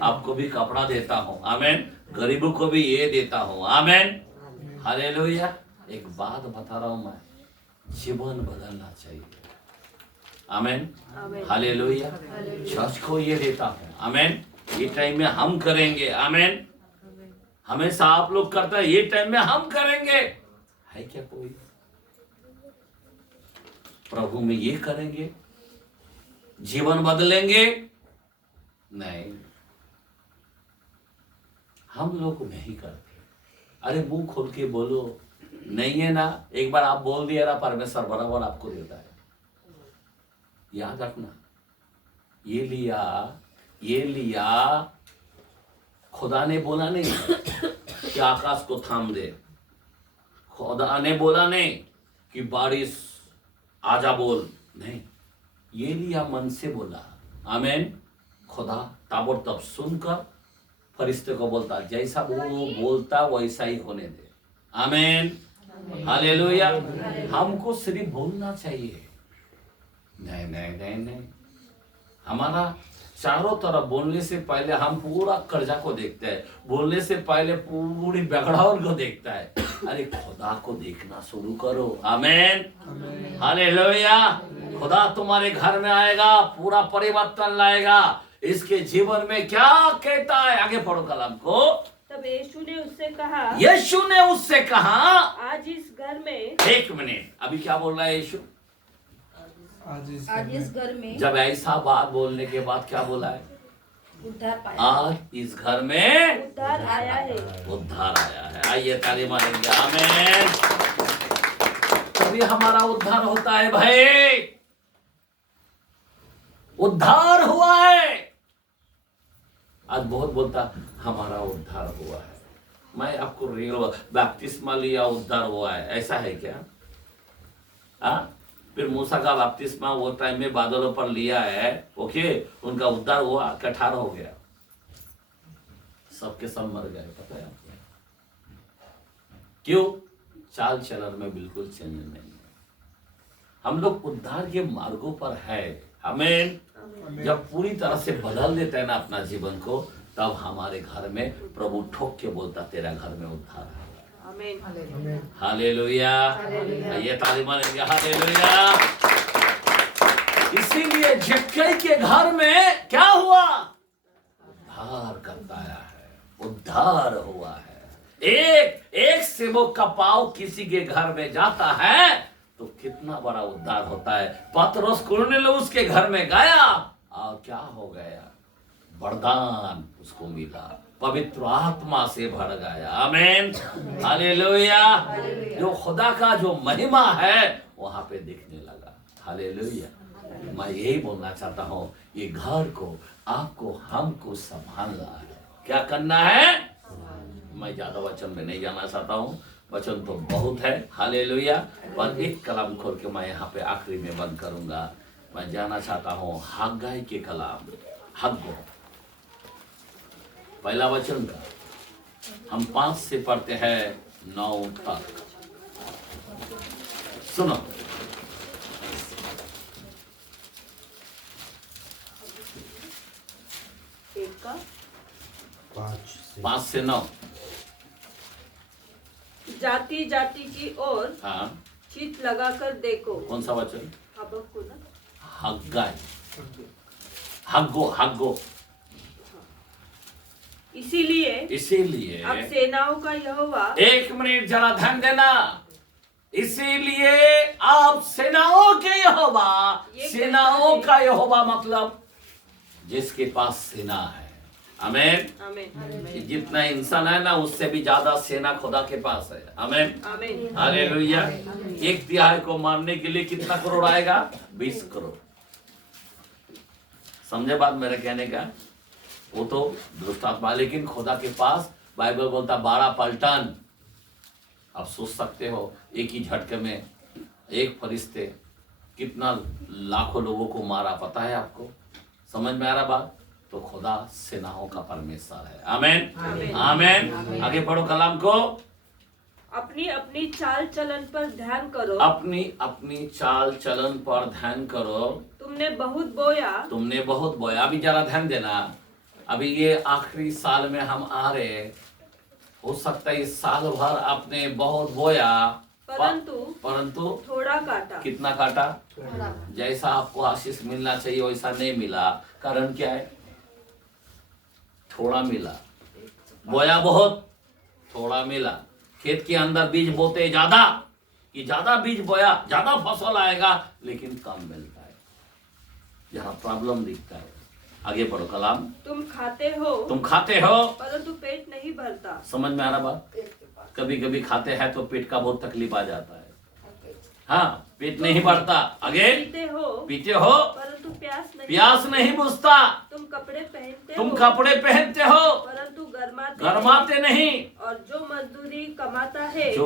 आपको भी कपड़ा देता हूँ। आमेन। गरीबों को भी ये देता हूँ। आमेन, हालेलुया। एक बात बता रहा हूं मैं, जीवन बदलना चाहिए। आमेन, हालेलुया। चर्च को ये देता हूं। आमेन। ये टाइम में हम करेंगे। आमेन। हमेशा आप लोग करते हैं, ये टाइम में हम करेंगे। है क्या कोई? प्रभु में ये करेंगे, जीवन बदलेंगे? नहीं, हम लोग नहीं करते। अरे मुंह खोल के बोलो, नहीं है ना? एक बार आप बोल दिया ना, परमेश्वर बराबर आपको देता है। याद रखना, ये लिया खुदा ने बोला नहीं कि आकाश को थाम दे। खुदा ने बोला नहीं कि बारिश आजा बोल। नहीं, ये लिया मन से बोला। आमेन। खुदा ताबड़तोड़ सुनकर फरिश्ते को बोलता, जैसा वो बोलता वैसा ही होने दे। आमेन, हालेलुया। हमको सिर्फ बोलना चाहिए। नहीं नहीं नहीं नहीं, हमारा चारों तरफ बोलने से पहले हम पूरा कर्जा को देखते हैं, बोलने से पहले पूरी बगड़ावल को देखता है। अरे खुदा को देखना शुरू करो। आमेन, हालेलुया। खुदा तुम्हारे घर में आएगा, पूरा परिवर्तन लाएगा। इसके जीवन में क्या कहता है? आगे पढ़ो कलाम को। तब यीशु ने उससे कहा, आज इस घर में। एक मिनट, अभी क्या बोल रहा है यीशु? आज इस घर में। जब ऐसा बात बोलने के बाद क्या बोला है? उद्धार पाया। आज इस घर में उद्धार आया है। उद्धार आया है। आइए ताली मारेंगे। आमीन। तभी हमारा उद्धार होता है भाई। उद्धार हुआ है। आज बहुत बोलता हमारा उद्धार हुआ है। मैं आपको रियल बपतिस्मा लिया, उद्धार हुआ है, ऐसा है क्या? फिर मूसा का बपतिस्मा वो टाइम में बादलों पर लिया है, ओके, उनका उद्धार हुआ, कठार हो गया, सबके सब मर गए। पता है आपको क्यों? चाल चलन में बिल्कुल चेंज नहीं है। हम लोग उद्धार के मार्गों पर है। हमें जब पूरी तरह से बदल देते हैं ना अपना जीवन को, तब हमारे घर में प्रभु ठोक के बोलता तेरा घर में उद्धार है। हालेलुया। ये ताली मारेंगे। हालेलुया। इसीलिए जक्कई के घर में क्या हुआ? उद्धार हुआ है। एक एक सेवक का पाँव किसी के घर में जाता है तो कितना बड़ा उद्धार होता है। पतरस कुरनेलियुस के घर में गया और क्या हो गया, वरदान उसको मिला, पवित्र आत्मा से भर गया। आमीन, हालेलुया। जो खुदा का जो महिमा है वहां पे दिखने लगा। हालेलुया। मैं यही बोलना चाहता हूँ, ये घर को आपको हमको संभालना है। क्या करना है? मैं ज्यादा वचन में नहीं जाना चाहता हूँ, वचन तो बहुत है। हालेलुया। पर एक कलाम खोल के मैं यहाँ पे आखिरी में बंद करूंगा। मैं जाना चाहता हूँ हग्गाई के कलाम, हग्गो पहला वचन का हम 5 से पढ़ते हैं 9 तक। सुनो, एक का 5 से 9। जाति जाति की ओर हाँ, चित लगाकर देखो। कौन सा वचन? हबक्कुक को ना, हग्गाई, हग्गो, हग्गो। इसीलिए अब सेनाओं का यहोवा, एक मिनट जरा ध्यान देना। इसीलिए आप सेनाओं के यहोवा, सेनाओं का यहोवा मतलब जिसके पास सेना है। आमीन। आमीन, जितना इंसान है ना उससे भी ज्यादा सेना खुदा के पास है। आमीन, आमीन, हालेलुया। 1/3 को मारने के लिए कितना करोड़ आएगा? 20 करोड़। समझे बात मेरे कहने का? वो तो दुष्ट आत्मा, लेकिन खुदा के पास बाइबल बोलता 12 पलटन। आप सोच सकते हो एक ही झटके में एक फरिश्ते कितना लाखों लोगों को मारा, पता है आपको? समझ में आ रहा बात? तो खुदा सेनाओं का परमेश्वर है। आमीन, आमीन। आगे पढ़ो कलाम को। अपनी अपनी चाल चलन पर ध्यान करो। अपनी अपनी चाल चलन पर ध्यान करो। तुमने बहुत बोया। तुमने बहुत बोया। अभी जरा ध्यान देना, अभी ये आखिरी साल में हम आ रहे, हो सकता है इस साल भर आपने बहुत बोया, परंतु थोड़ा काटा। कितना काटा? जैसा आपको आशीष मिलना चाहिए वैसा नहीं मिला। कारण क्या है? थोड़ा मिला। बोया बहुत, थोड़ा मिला। खेत के अंदर बीज बोते ज्यादा कि ज्यादा बीज बोया ज्यादा फसल आएगा, लेकिन कम मिलता है। यहाँ प्रॉब्लम दिखता है। आगे पढ़ो कलाम। तुम खाते हो परंतु पेट नहीं भरता। समझ में आ रहा बात? कभी कभी खाते हैं तो पेट का बहुत तकलीफ आ जाता है। हाँ, पेट नहीं भरता। आगे पीते हो परंतु प्यास नहीं बुझता। तुम कपड़े पहनते हो परंतु गरमाते नहीं। और जो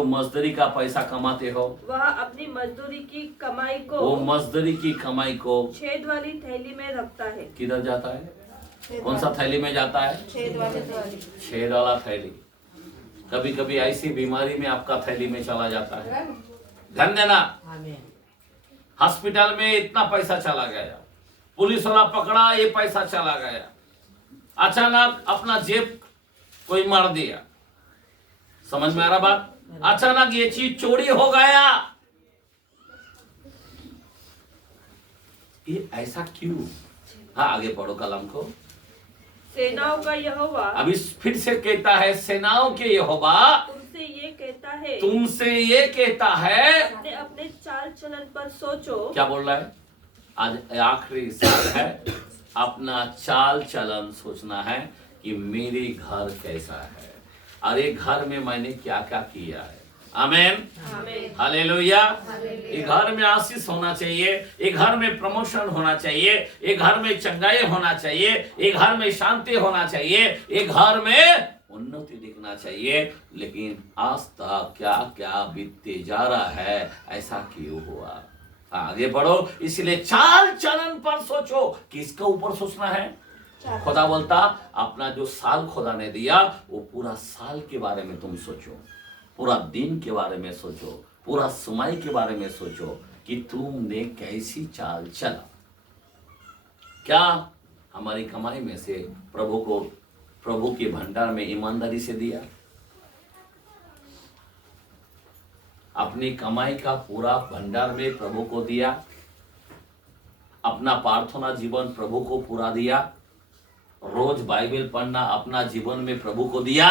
मजदूरी का पैसा कमाते हो वह अपनी मजदूरी की कमाई को छेद वाली थैली में रखता है। किधर जाता है? कौन सा थैली में जाता है? छेद वाला थैली। कभी कभी ऐसी बीमारी में आपका थैली में चला जाता है। ध्यान देना, हॉस्पिटल में इतना पैसा चला गया, पुलिस वाला पकड़ा, ये पैसा चला गया, अचानक अपना जेब कोई मार दिया। समझ में आ रहा बात? अचानक ये चीज चोरी हो गया। ये ऐसा क्यों? हाँ, आगे पढ़ो कलम को। सेनाओं का यहोवा, अभी फिर से कहता है, सेनाओं के यहोवा तुमसे ये कहता है अपने चाल चलन पर सोचो। क्या बोल रहा है? आज आखिरी साल है, अपना चाल चलन सोचना है कि मेरे घर कैसा है, अरे घर में मैंने क्या क्या किया है। आमीन, हालेलुया। एक घर में आशीष होना चाहिए, एक घर में प्रमोशन होना चाहिए, एक घर में चंगाई होना चाहिए, एक घर में शांति होना चाहिए, एक घर में उन्नति दिखना चाहिए। लेकिन आज तक क्या क्या बीतते जा रहा है, ऐसा क्यों हुआ? आगे बढ़ो। इसलिए चाल चलन पर सोचो। किसके ऊपर सोचना है? खुदा बोलता अपना जो साल खुदा ने दिया वो पूरा साल के बारे में तुम सोचो, पूरा दिन के बारे में सोचो, पूरा समय के बारे में सोचो कि तुमने कैसी चाल चला। क्या हमारी कमाई में से प्रभु के भंडार में ईमानदारी से दिया? अपनी कमाई का पूरा भंडार में प्रभु को दिया? अपना प्रार्थना जीवन प्रभु को पूरा दिया? रोज बाइबल पढ़ना अपना जीवन में प्रभु को दिया,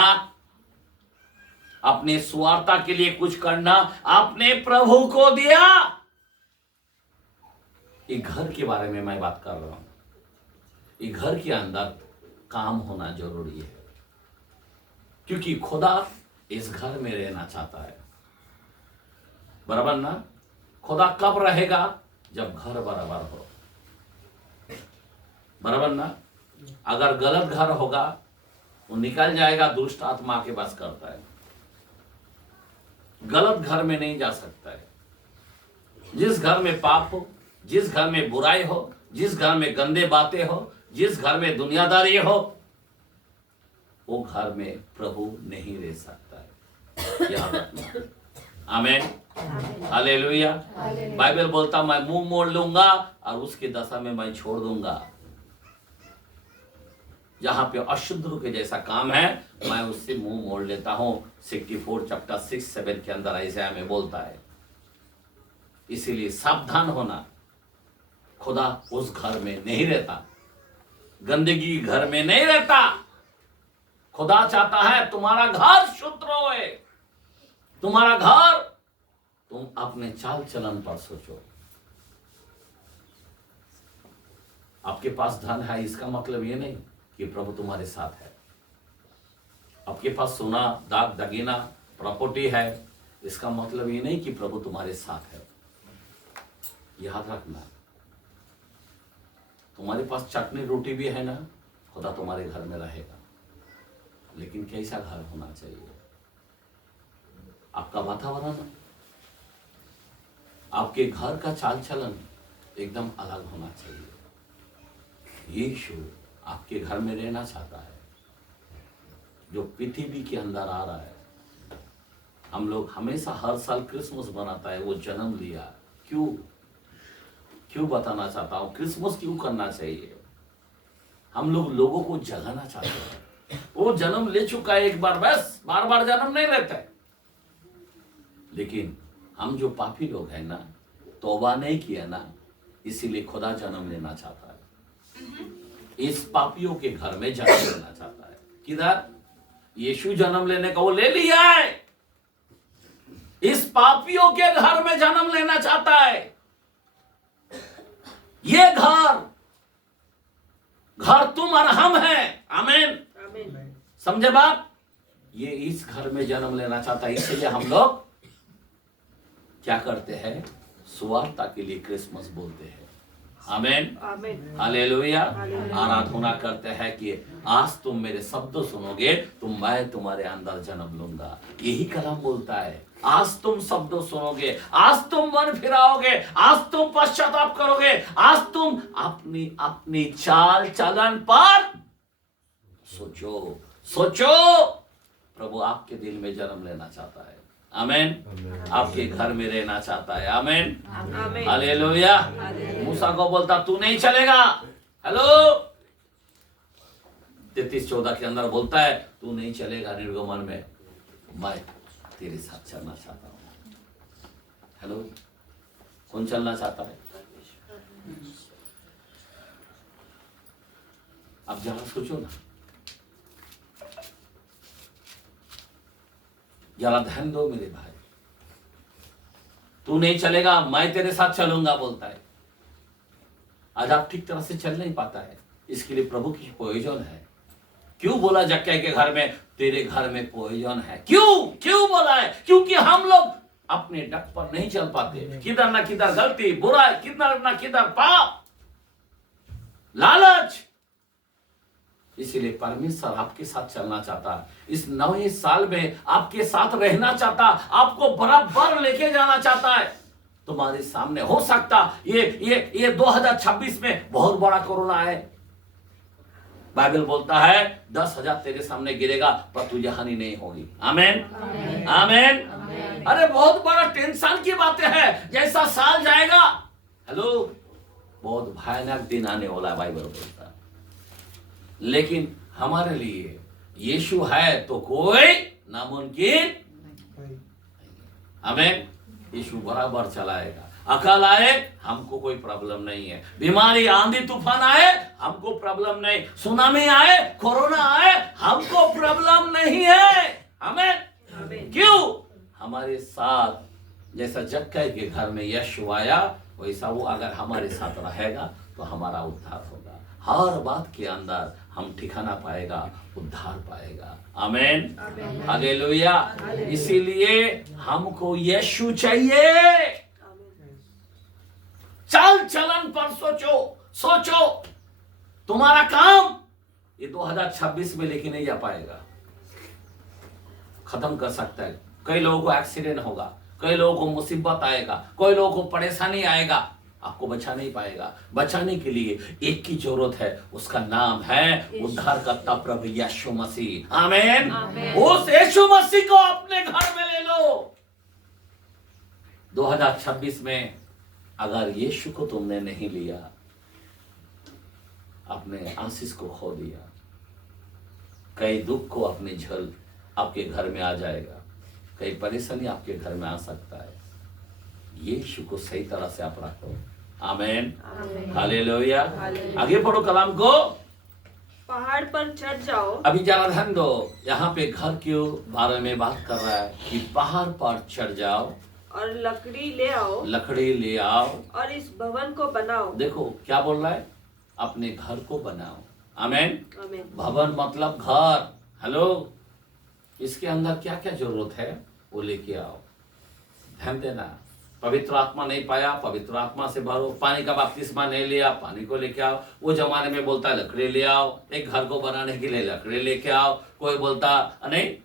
अपने स्वार्थता के लिए कुछ करना अपने प्रभु को दिया। ये घर के बारे में मैं बात कर रहा हूं। ये घर के अंदर काम होना जरूरी है, क्योंकि खुदा इस घर में रहना चाहता है, बराबर ना। खुदा कब रहेगा? जब घर बराबर हो, बराबर ना। अगर गलत घर होगा वो निकल जाएगा, दुष्ट आत्मा के बस करता है, गलत घर में नहीं जा सकता है। जिस घर में पाप हो, जिस घर में बुराई हो, जिस घर में गंदे बातें हो, जिस घर में दुनियादारी हो, वो घर में प्रभु नहीं रह सकता है, याद रखना। आमीन, हालेलुया। बाइबल बोलता मैं मुंह मोड़ लूंगा और उसकी दशा में मैं छोड़ दूंगा। जहां पे अशुद्ध के जैसा काम है मैं उससे मुंह मोड़ लेता हूं। 64 चैप्टर 6-7 के अंदर ऐसा में बोलता है। इसीलिए सावधान होना, खुदा उस घर में नहीं रहता, गंदगी घर में नहीं रहता। खुदा चाहता है तुम्हारा घर शुद्ध रहे, तुम्हारा घर। तुम अपने चाल चलन पर सोचो। आपके पास धन है इसका मतलब ये नहीं कि प्रभु तुम्हारे साथ है। आपके पास सोना दाग दगीना प्रॉपर्टी है, इसका मतलब ये नहीं कि प्रभु तुम्हारे साथ है। याद रखना, तुम्हारे पास चटनी रोटी भी है ना, खुदा तुम्हारे घर में रहेगा, लेकिन कैसा घर होना चाहिए? आपका वातावरण, आपके घर का चाल चलन एकदम अलग होना चाहिए। यीशु आपके घर में रहना चाहता है, जो पृथ्वी के अंदर आ रहा है। हम लोग हमेशा हर साल क्रिसमस मनाता है, वो जन्म लिया। क्यों बताना चाहता हूं, क्रिसमस क्यों करना चाहिए? हम लोग लोगों को जगाना चाहते हैं। वो जन्म ले चुका है एक बार, बस बार बार जन्म नहीं लेता है। लेकिन हम जो पापी लोग हैं ना, तौबा नहीं किया ना, इसीलिए खुदा जन्म लेना चाहता है। इस पापियों के घर में जन्म लेना चाहता है। किधर? यीशु जन्म लेने का वो ले लिया है। इस पापियों के घर में जन्म लेना चाहता है। ये घर तुम और हम हैं। आमीन, समझे बात? ये इस घर में जन्म लेना चाहता है। इसलिए हम लोग क्या करते हैं? सुवार्ता के लिए क्रिसमस बोलते हैं। आमीन, हालेलुया। आराधना करते हैं कि आज तुम मेरे शब्द सुनोगे तो मैं तुम्हारे अंदर जन्म लूंगा। यही कलाम बोलता है, आज तुम शब्द सुनोगे, आज तुम मन फिराओगे, आज तुम पश्चाताप करोगे, आज तुम अपनी चाल चलन पर सोचो। प्रभु आपके दिल में जन्म लेना चाहता है। आमीन, आपके घर में रहना चाहता है। आमीन, हालेलुया। मूसा को बोलता तू नहीं चलेगा। हेलो, 33-14 के अंदर बोलता है तू नहीं चलेगा निर्गमन में, मैं तेरे साथ चलना चाहता हूं। हेलो, कौन चलना चाहता है? अब जरा सोचो ना, जरा ध्यान दो मेरे भाई। तू नहीं चलेगा, मैं तेरे साथ चलूंगा बोलता है। आज आप ठीक तरह से चल नहीं पाता है, इसके लिए प्रभु की प्रयोजन है। क्यों बोला जक्कई के घर में तेरे घर में प्रयोजन है? क्यों बोला है? क्योंकि हम लोग अपने डग पर नहीं चल पाते। किधर ना किधर गलती, बुराई, किधर ना किधर पाप, लालच। इसीलिए परमेश्वर आपके साथ चलना चाहता है। इस नए साल में आपके साथ रहना चाहता, आपको बराबर लेके जाना चाहता है। तुम्हारे सामने हो सकता ये 2026 में बहुत बड़ा कोरोना है। बाइबल बोलता है 10,000 तेरे सामने गिरेगा पर तुझे हानि नहीं होगी। आमीन, आमीन। अरे बहुत बड़ा टेंशन की बातें है, जैसा साल जाएगा। हेलो, बहुत भयानक दिन आने वाला है, बाइबल बोलता है। लेकिन हमारे लिए यीशु है तो कोई नामुमकिन। हमें यीशु बराबर चलाएगा। अकाल आए हमको कोई प्रॉब्लम नहीं है, बीमारी आंधी तूफान आए हमको प्रॉब्लम नहीं, सुनामी आए कोरोना आए हमको प्रॉब्लम नहीं है। हमें क्यों? हमारे साथ जैसा जक्कई के घर में यीशु आया वैसा वो अगर हमारे साथ रहेगा तो हमारा उद्धार होगा। हर बात के अंदर हम ठिकाना पाएगा, उद्धार पाएगा। आमीन, हालेलुया। इसीलिए हमको यीशु चाहिए। चाल चलन पर सोचो तुम्हारा काम ये 2026 में लेके नहीं जा पाएगा, खत्म कर सकता है। कई लोगों को एक्सीडेंट होगा, कई लोगों को मुसीबत आएगा, कई लोगों को परेशानी आएगा, आपको बचा नहीं पाएगा। बचाने के लिए एक की जरूरत है, उसका नाम है उद्धार करता प्रभु यीशु मसीह। आमीन। उस यीशु मसीह को अपने घर में ले लो। 2026 में अगर यीशु को तुमने नहीं लिया, अपने आशीष को खो दिया, कई दुख को अपने झल आपके घर में आ जाएगा, कई परेशानी आपके घर में आ सकता है। यीशु को सही तरह से आप रखो। आमीन, हालेलुया। आगे पढ़ो कलाम को। पहाड़ पर चढ़ जाओ। अभी जरा ध्यान दो, यहाँ पे घर के बारे में बात कर रहा है कि पहाड़ पर चढ़ जाओ और लकड़ी ले आओ। लकड़ी ले आओ और इस भवन को बनाओ। देखो क्या बोल रहा है, अपने घर को बनाओ। आमीन। आमीन। भवन मतलब घर। हेलो, इसके अंदर क्या क्या जरूरत है वो लेके आओ। ध्यान देना, पवित्र आत्मा नहीं पाया, पवित्र आत्मा से भरो। पानी का बपतिस्मा नहीं लिया, पानी को लेके आओ। वो जमाने में बोलता है लकड़ी ले आओ, एक घर को बनाने के लिए लकड़ी लेके आओ। कोई बोलता नहीं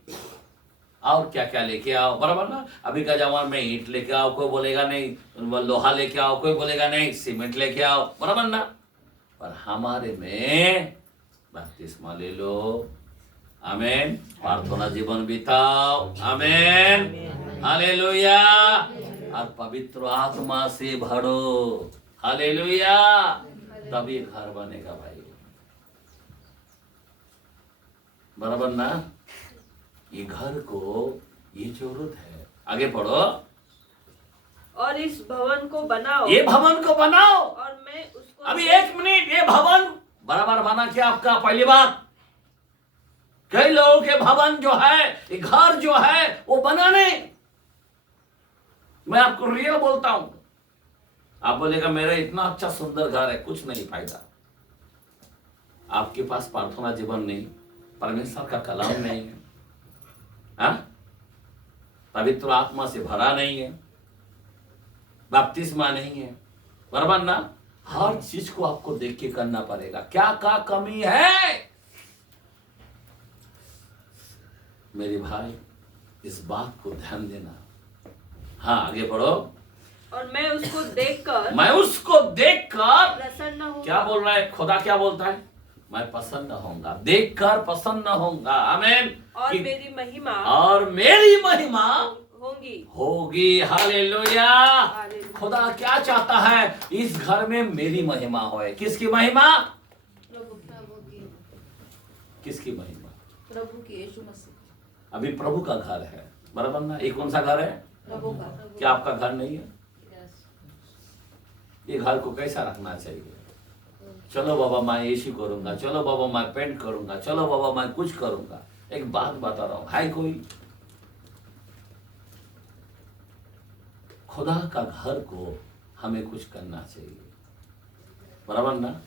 और क्या क्या लेके आओ, बराबर ना। अभी का जमाने में ईंट लेके आओ, कोई बोलेगा नहीं लोहा लेके आओ, कोई बोलेगा नहीं सीमेंट लेके आओ, बराबर ना। पर हमारे में बपतिस्मा ले लो। आमीन। प्रार्थना जीवन बिताओ। आमीन, हालेलुया। और पवित्र आत्मा से भरो। हालेलुया। तभी घर बनेगा भाई, बराबर ना। ये घर को ये जरूरत है। आगे पढ़ो। और इस भवन को बनाओ। ये भवन को बनाओ। और मैं उसको अभी एक मिनट, ये भवन बराबर बना क्या आपका? पहली बात, कई लोगों के भवन जो है, ये घर जो है वो बना नहीं। मैं आपको रियल बोलता हूं। आप बोलेगा मेरा इतना अच्छा सुंदर घर है, कुछ नहीं फायदा। आपके पास प्रार्थना जीवन नहीं, परमेश्वर का कलाम नहीं है, पवित्र आत्मा से भरा नहीं है, बपतिस्मा नहीं है, बराबर ना। हर चीज को आपको देख के करना पड़ेगा, क्या कमी है। मेरे भाई, इस बात को ध्यान देना। हाँ, आगे बढ़ो। और मैं उसको देखकर प्रसन्न हूँ। क्या बोल रहा है खुदा? क्या बोलता है? मैं प्रसन्न होऊंगा, देखकर प्रसन्न होऊंगा। आमीन। और मेरी महिमा होगी। हालेलुया। खुदा क्या चाहता है? इस घर में मेरी महिमा होए। किसकी महिमा? किसकी महिमा? प्रभु की, यीशु मसीह। अभी प्रभु का घर है, बराबर ना। ये कौन सा घर है? प्रभु का। क्या आपका घर नहीं है? ये घर को कैसा रखना चाहिए? चलो बाबा मैं ऐसी करूंगा, चलो बाबा मैं पेंट करूंगा, चलो बाबा मैं कुछ करूंगा। एक बात बता रहा हूं, भाई कोई खुदा का घर को हमें कुछ करना चाहिए, बराबर ना।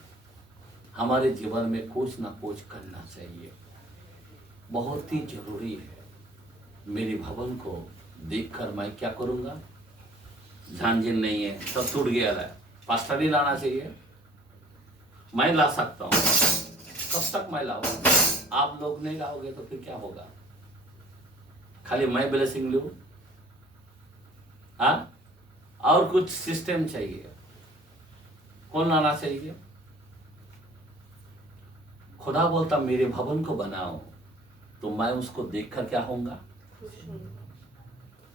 हमारे जीवन में कुछ ना कुछ करना चाहिए, बहुत ही जरूरी है। मेरे भवन को देखकर मैं क्या करूंगा? झांझिन नहीं है, सब टूट गया है, पास्टर ही लाना चाहिए। मैं ला सकता हूँ, कब तक मैं लाऊंगा? आप लोग नहीं लाओगे तो फिर क्या होगा? खाली मैं ब्लेसिंग लूं? हाँ, और कुछ सिस्टम चाहिए। कौन लाना चाहिए? खुदा बोलता मेरे भवन को बनाओ, तो मैं उसको देखकर क्या होऊंगा?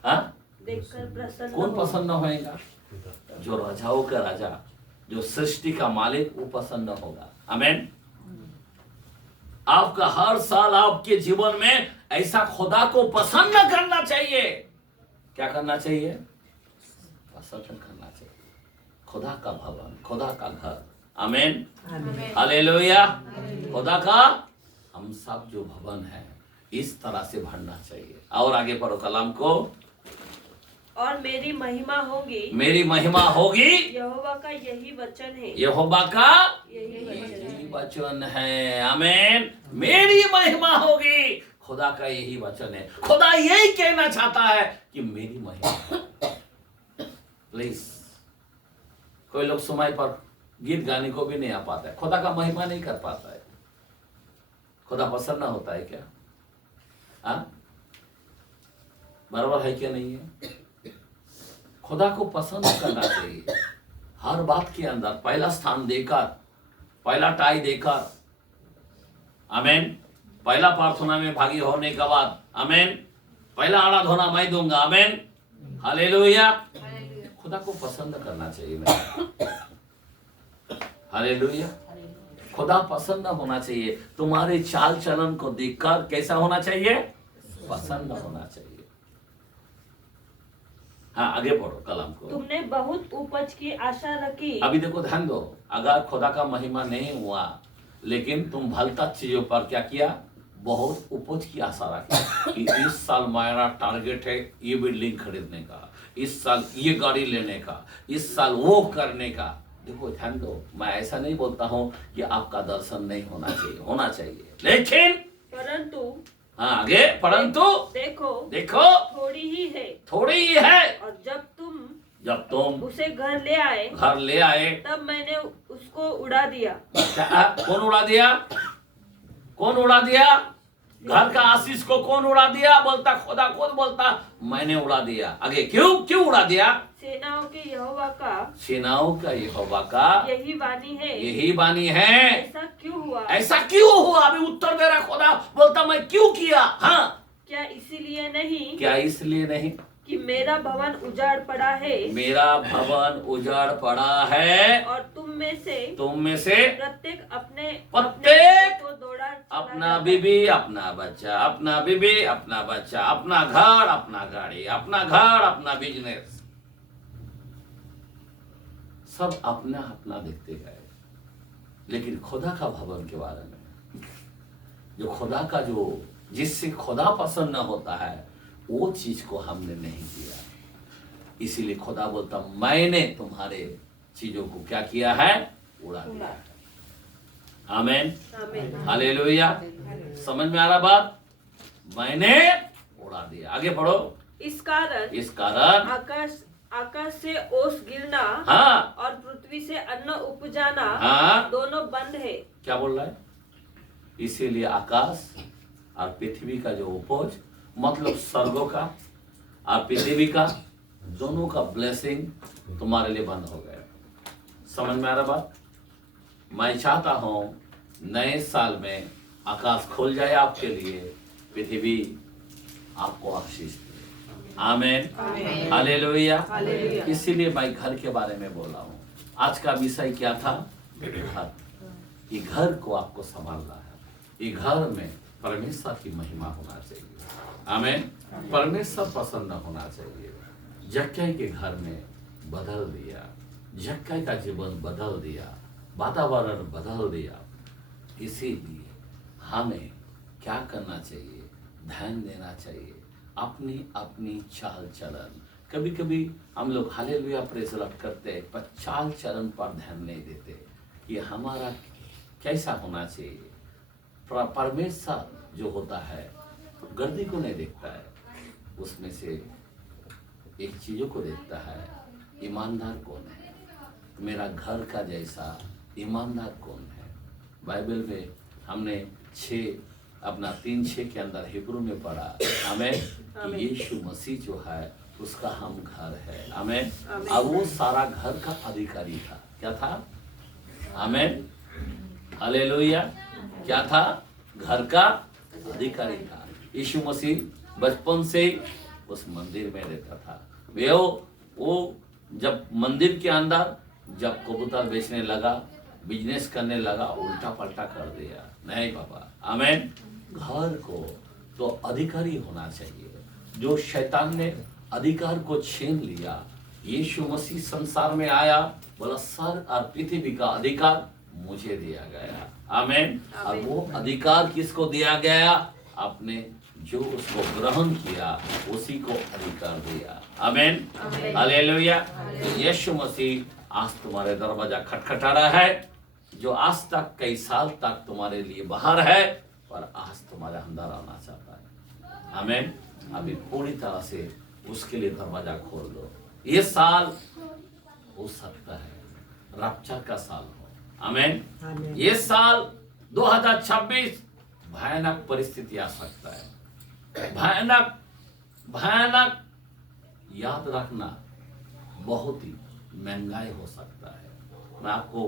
हाँ, देखकर प्रसन्न। कौन प्रसन्न होएगा? जो राजाओं का राजा, जो सृष्टि का मालिक, वो प्रसन्न होगा। आमीन। आपका हर साल आपके जीवन में ऐसा खुदा को प्रसन्न करना चाहिए। क्या करना चाहिए? प्रसन्न करना चाहिए। खुदा का भवन, खुदा का घर। आमीन, हालेलुया। खुदा का हम सब जो भवन है इस तरह से भरना चाहिए। और आगे पढ़ो कलाम को। और मेरी महिमा होगी, मेरी महिमा होगी, यहोवा का यही वचन है, यहोवा का यही वचन है। आमीन, मेरी महिमा होगी, खुदा का यही वचन है। खुदा यही कहना चाहता है कि मेरी महिमा। प्लीज, कोई लोग समय पर गीत गाने को भी नहीं आ पाता है, खुदा का महिमा नहीं कर पाता है। खुदा पसंद ना होता है क्या? बराबर है क्या? नहीं है। खुदा को पसंद करना चाहिए हर बात के अंदर, पहला स्थान देकर, पहला टाई देकर। आमीन, पहला प्रार्थना में भागी होने के बाद, आमीन, पहला आराधना मैं दूंगा। आमीन, हालेलुया। खुदा को पसंद करना चाहिए। हालेलुया। खुदा पसंद होना चाहिए। तुम्हारे चाल चलन को देखकर कैसा होना चाहिए? पसंद होना चाहिए। हाँ, आगे पढ़ो कलाम को। तुमने बहुत उपज की आशा रखी। अभी देखो, ध्यान दो। अगर खुदा का महिमा नहीं हुआ लेकिन तुम भलता चीजों पर क्या किया? बहुत उपज की आशा रखी कि इस साल मेरा टारगेट है ये बिल्डिंग खरीदने का, इस साल ये गाड़ी लेने का, इस साल वो करने का। देखो ध्यान दो, मैं ऐसा नहीं बोलता हूँ कि आपका दर्शन नहीं होना चाहिए, होना चाहिए, लेकिन परंतु, हाँ आगे, परंतु देखो देखो थोड़ी ही है, थोड़ी ही है। और जब तुम उसे घर ले आए तब मैंने उसको उड़ा दिया। कौन उड़ा दिया? कौन उड़ा दिया? घर का आशीष को कौन उड़ा दिया? बोलता खुदा खुद बोलता मैंने उड़ा दिया। आगे क्यों उड़ा दिया? सेनाओं के यहोवा का, सेनाओं का यहोवा का यही वाणी है, यही वाणी है। ऐसा क्यों हुआ? ऐसा क्यों हुआ? अभी उत्तर दे रहा खुदा, बोलता मैं क्यों किया? हाँ, क्या इसीलिए नहीं? क्या इसलिए नहीं कि मेरा भवन उजाड़ पड़ा है, मेरा भवन उजाड़ पड़ा है, और तुम में से प्रत्येक अपने को दौड़ा अपना बीबी, अपना बच्चा, अपना बीबी, अपना बच्चा, अपना घर, अपना गाड़ी, अपना घर, अपना बिजनेस, सब अपना अपना देखते गए। लेकिन खुदा का भवन के बारे में, जो खुदा का, जो जिससे खुदा पसंद न होता है, वो चीज को हमने नहीं किया। इसीलिए खुदा बोलता मैंने तुम्हारे चीजों को क्या किया है? उड़ा दिया। आमीन, हालेलुया। समझ में आ रहा बात? मैंने उड़ा दिया। आगे पढ़ो। इस कारण आकाश से ओस गिरना, हाँ, और पृथ्वी से अन्न उपजाना, हाँ, दोनों बंद है। क्या बोल रहा है? इसीलिए आकाश और पृथ्वी का जो उपज, मतलब स्वर्गों का और पृथ्वी का, दोनों का ब्लेसिंग तुम्हारे लिए बंद हो गया। समझ में आ रहा बात? मैं चाहता हूं नए साल में आकाश खोल जाए आपके लिए, पृथ्वी आपको आशीष दे। आमीन, हालेलुया। इसीलिए मैं घर के बारे में बोला हूं। आज का विषय क्या था? घर। ये घर को आपको संभालना है। ये घर में परमेश्वर की महिमा होना चाहिए। आमीन, परमेश्वर पसंद होना चाहिए। जक्कई के घर में बदल दिया, जक्कई का जीवन बदल दिया, वातावरण बदल दिया। इसीलिए हमें क्या करना चाहिए? ध्यान देना चाहिए अपनी अपनी चाल चलन। कभी कभी हम लोग हालेलुया प्रेज़ द लॉर्ड करते हैं, पर चाल चलन पर ध्यान नहीं देते कि हमारा कैसा होना चाहिए। परमेश्वर जो होता है गर्दी को नहीं देखता है, उसमें से एक चीजों को देखता है, ईमानदार कौन है। मेरा घर का जैसा ईमानदार कौन है। बाइबल में हमने 3:6 के अंदर हिब्रू में पढ़ा, हमें कि यीशु मसीह जो है उसका हम घर है। आमीन। अब वो सारा घर का अधिकारी था। क्या था? आमीन, हालेलुया। क्या था? घर का अधिकारी था। यीशु मसीह बचपन से उस मंदिर में रहता था। वो जब मंदिर के अंदर जब कबूतर बेचने लगा, बिजनेस करने लगा, उल्टा पलटा कर दिया। नहीं बाबा, आमीन। घर को तो अधिकारी होना चाहिए। जो शैतान ने अधिकार को छीन लिया, यीशु मसीह संसार में आया, बोला स्वर्ग और पृथ्वी का अधिकार मुझे दिया गया। आमीन। और वो अधिकार किसको दिया गया? आपने जो उसको ग्रहण किया उसी को अधिकार दिया। आमीन, हालेलुया। तो यीशु मसीह आज तुम्हारे दरवाजा खटखटा रहा है, जो आज तक कई साल तक तुम्हारे लिए बाहर है, पर आज तुम्हारे अंदर आना चाहता है। आमीन। अभी पूरी तरह से उसके लिए दरवाजा खोल दो। ये साल हो सकता है रक्षा का साल हो। आमीन। ये साल 2026 भयानक परिस्थिति आ सकता है, भयानक याद रखना, बहुत ही महंगाई हो सकता है। मैं आपको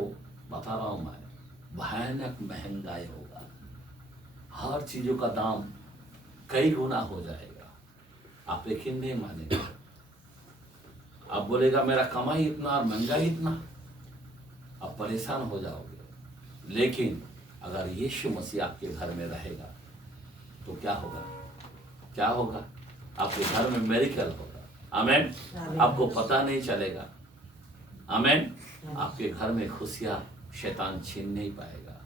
बता रहा हूं, मैं भयानक महंगाई होगा, हर चीजों का दाम कई गुना हो जाएगा। आप यकीन नहीं मानेगा, आप बोलेगा मेरा कमाई इतना और महंगाई इतना, आप परेशान हो जाओगे। लेकिन अगर यीशु मसीह आपके घर में रहेगा तो क्या होगा? क्या होगा? आपके घर में मेरिकल होगा। आमीन। आपको पता नहीं चलेगा। आमीन। आपके घर में खुशियां शैतान छीन नहीं पाएगा।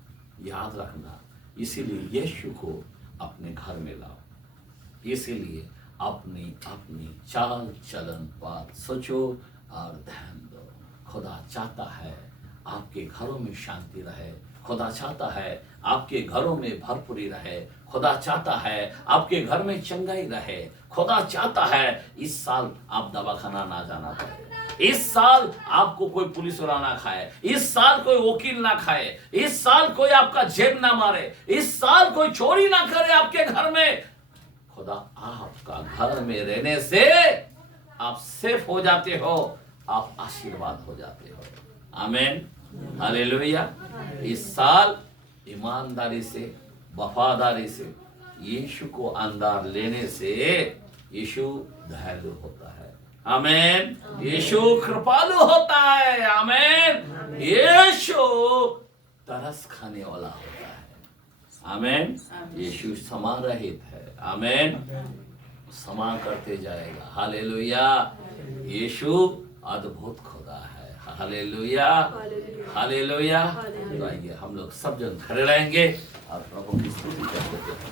याद रखना, इसीलिए यीशु को अपने घर में लाओ। इसीलिए अपनी अपनी चाल चलन बात सोचो और ध्यान दो। खुदा चाहता है आपके घरों में शांति रहे, खुदा चाहता है आपके घरों में भरपूरी रहे, खुदा चाहता है आपके घर में चंगाई रहे, खुदा चाहता है इस साल आप दवाखाना ना जाना पड़े, इस साल आपको कोई पुलिस वाला ना खाए, इस साल कोई वकील ना खाए, इस साल कोई आपका जेब ना मारे, इस साल कोई चोरी ना करे आपके घर में। खुदा आपका घर में रहने से आप सेफ हो जाते हो, आप आशीर्वाद हो जाते हो। आमीन, हालेलुया। इस साल ईमानदारी से, वफादारी से यीशु को अंदर लेने से यीशु दयालु होता है। आमीन। यीशु कृपालु होता है। आमीन। यीशु तरस खाने वाला होता है। आमीन। यीशु क्षमा रहित है। आमीन। क्षमा करते जाएगा। हालेलुया। यीशु अद्भुत खुदा है। Hallelujah, hallelujah. तो आइए हम लोग सब जन खड़े रहेंगे और प्रभु की स्तुति करते हैं।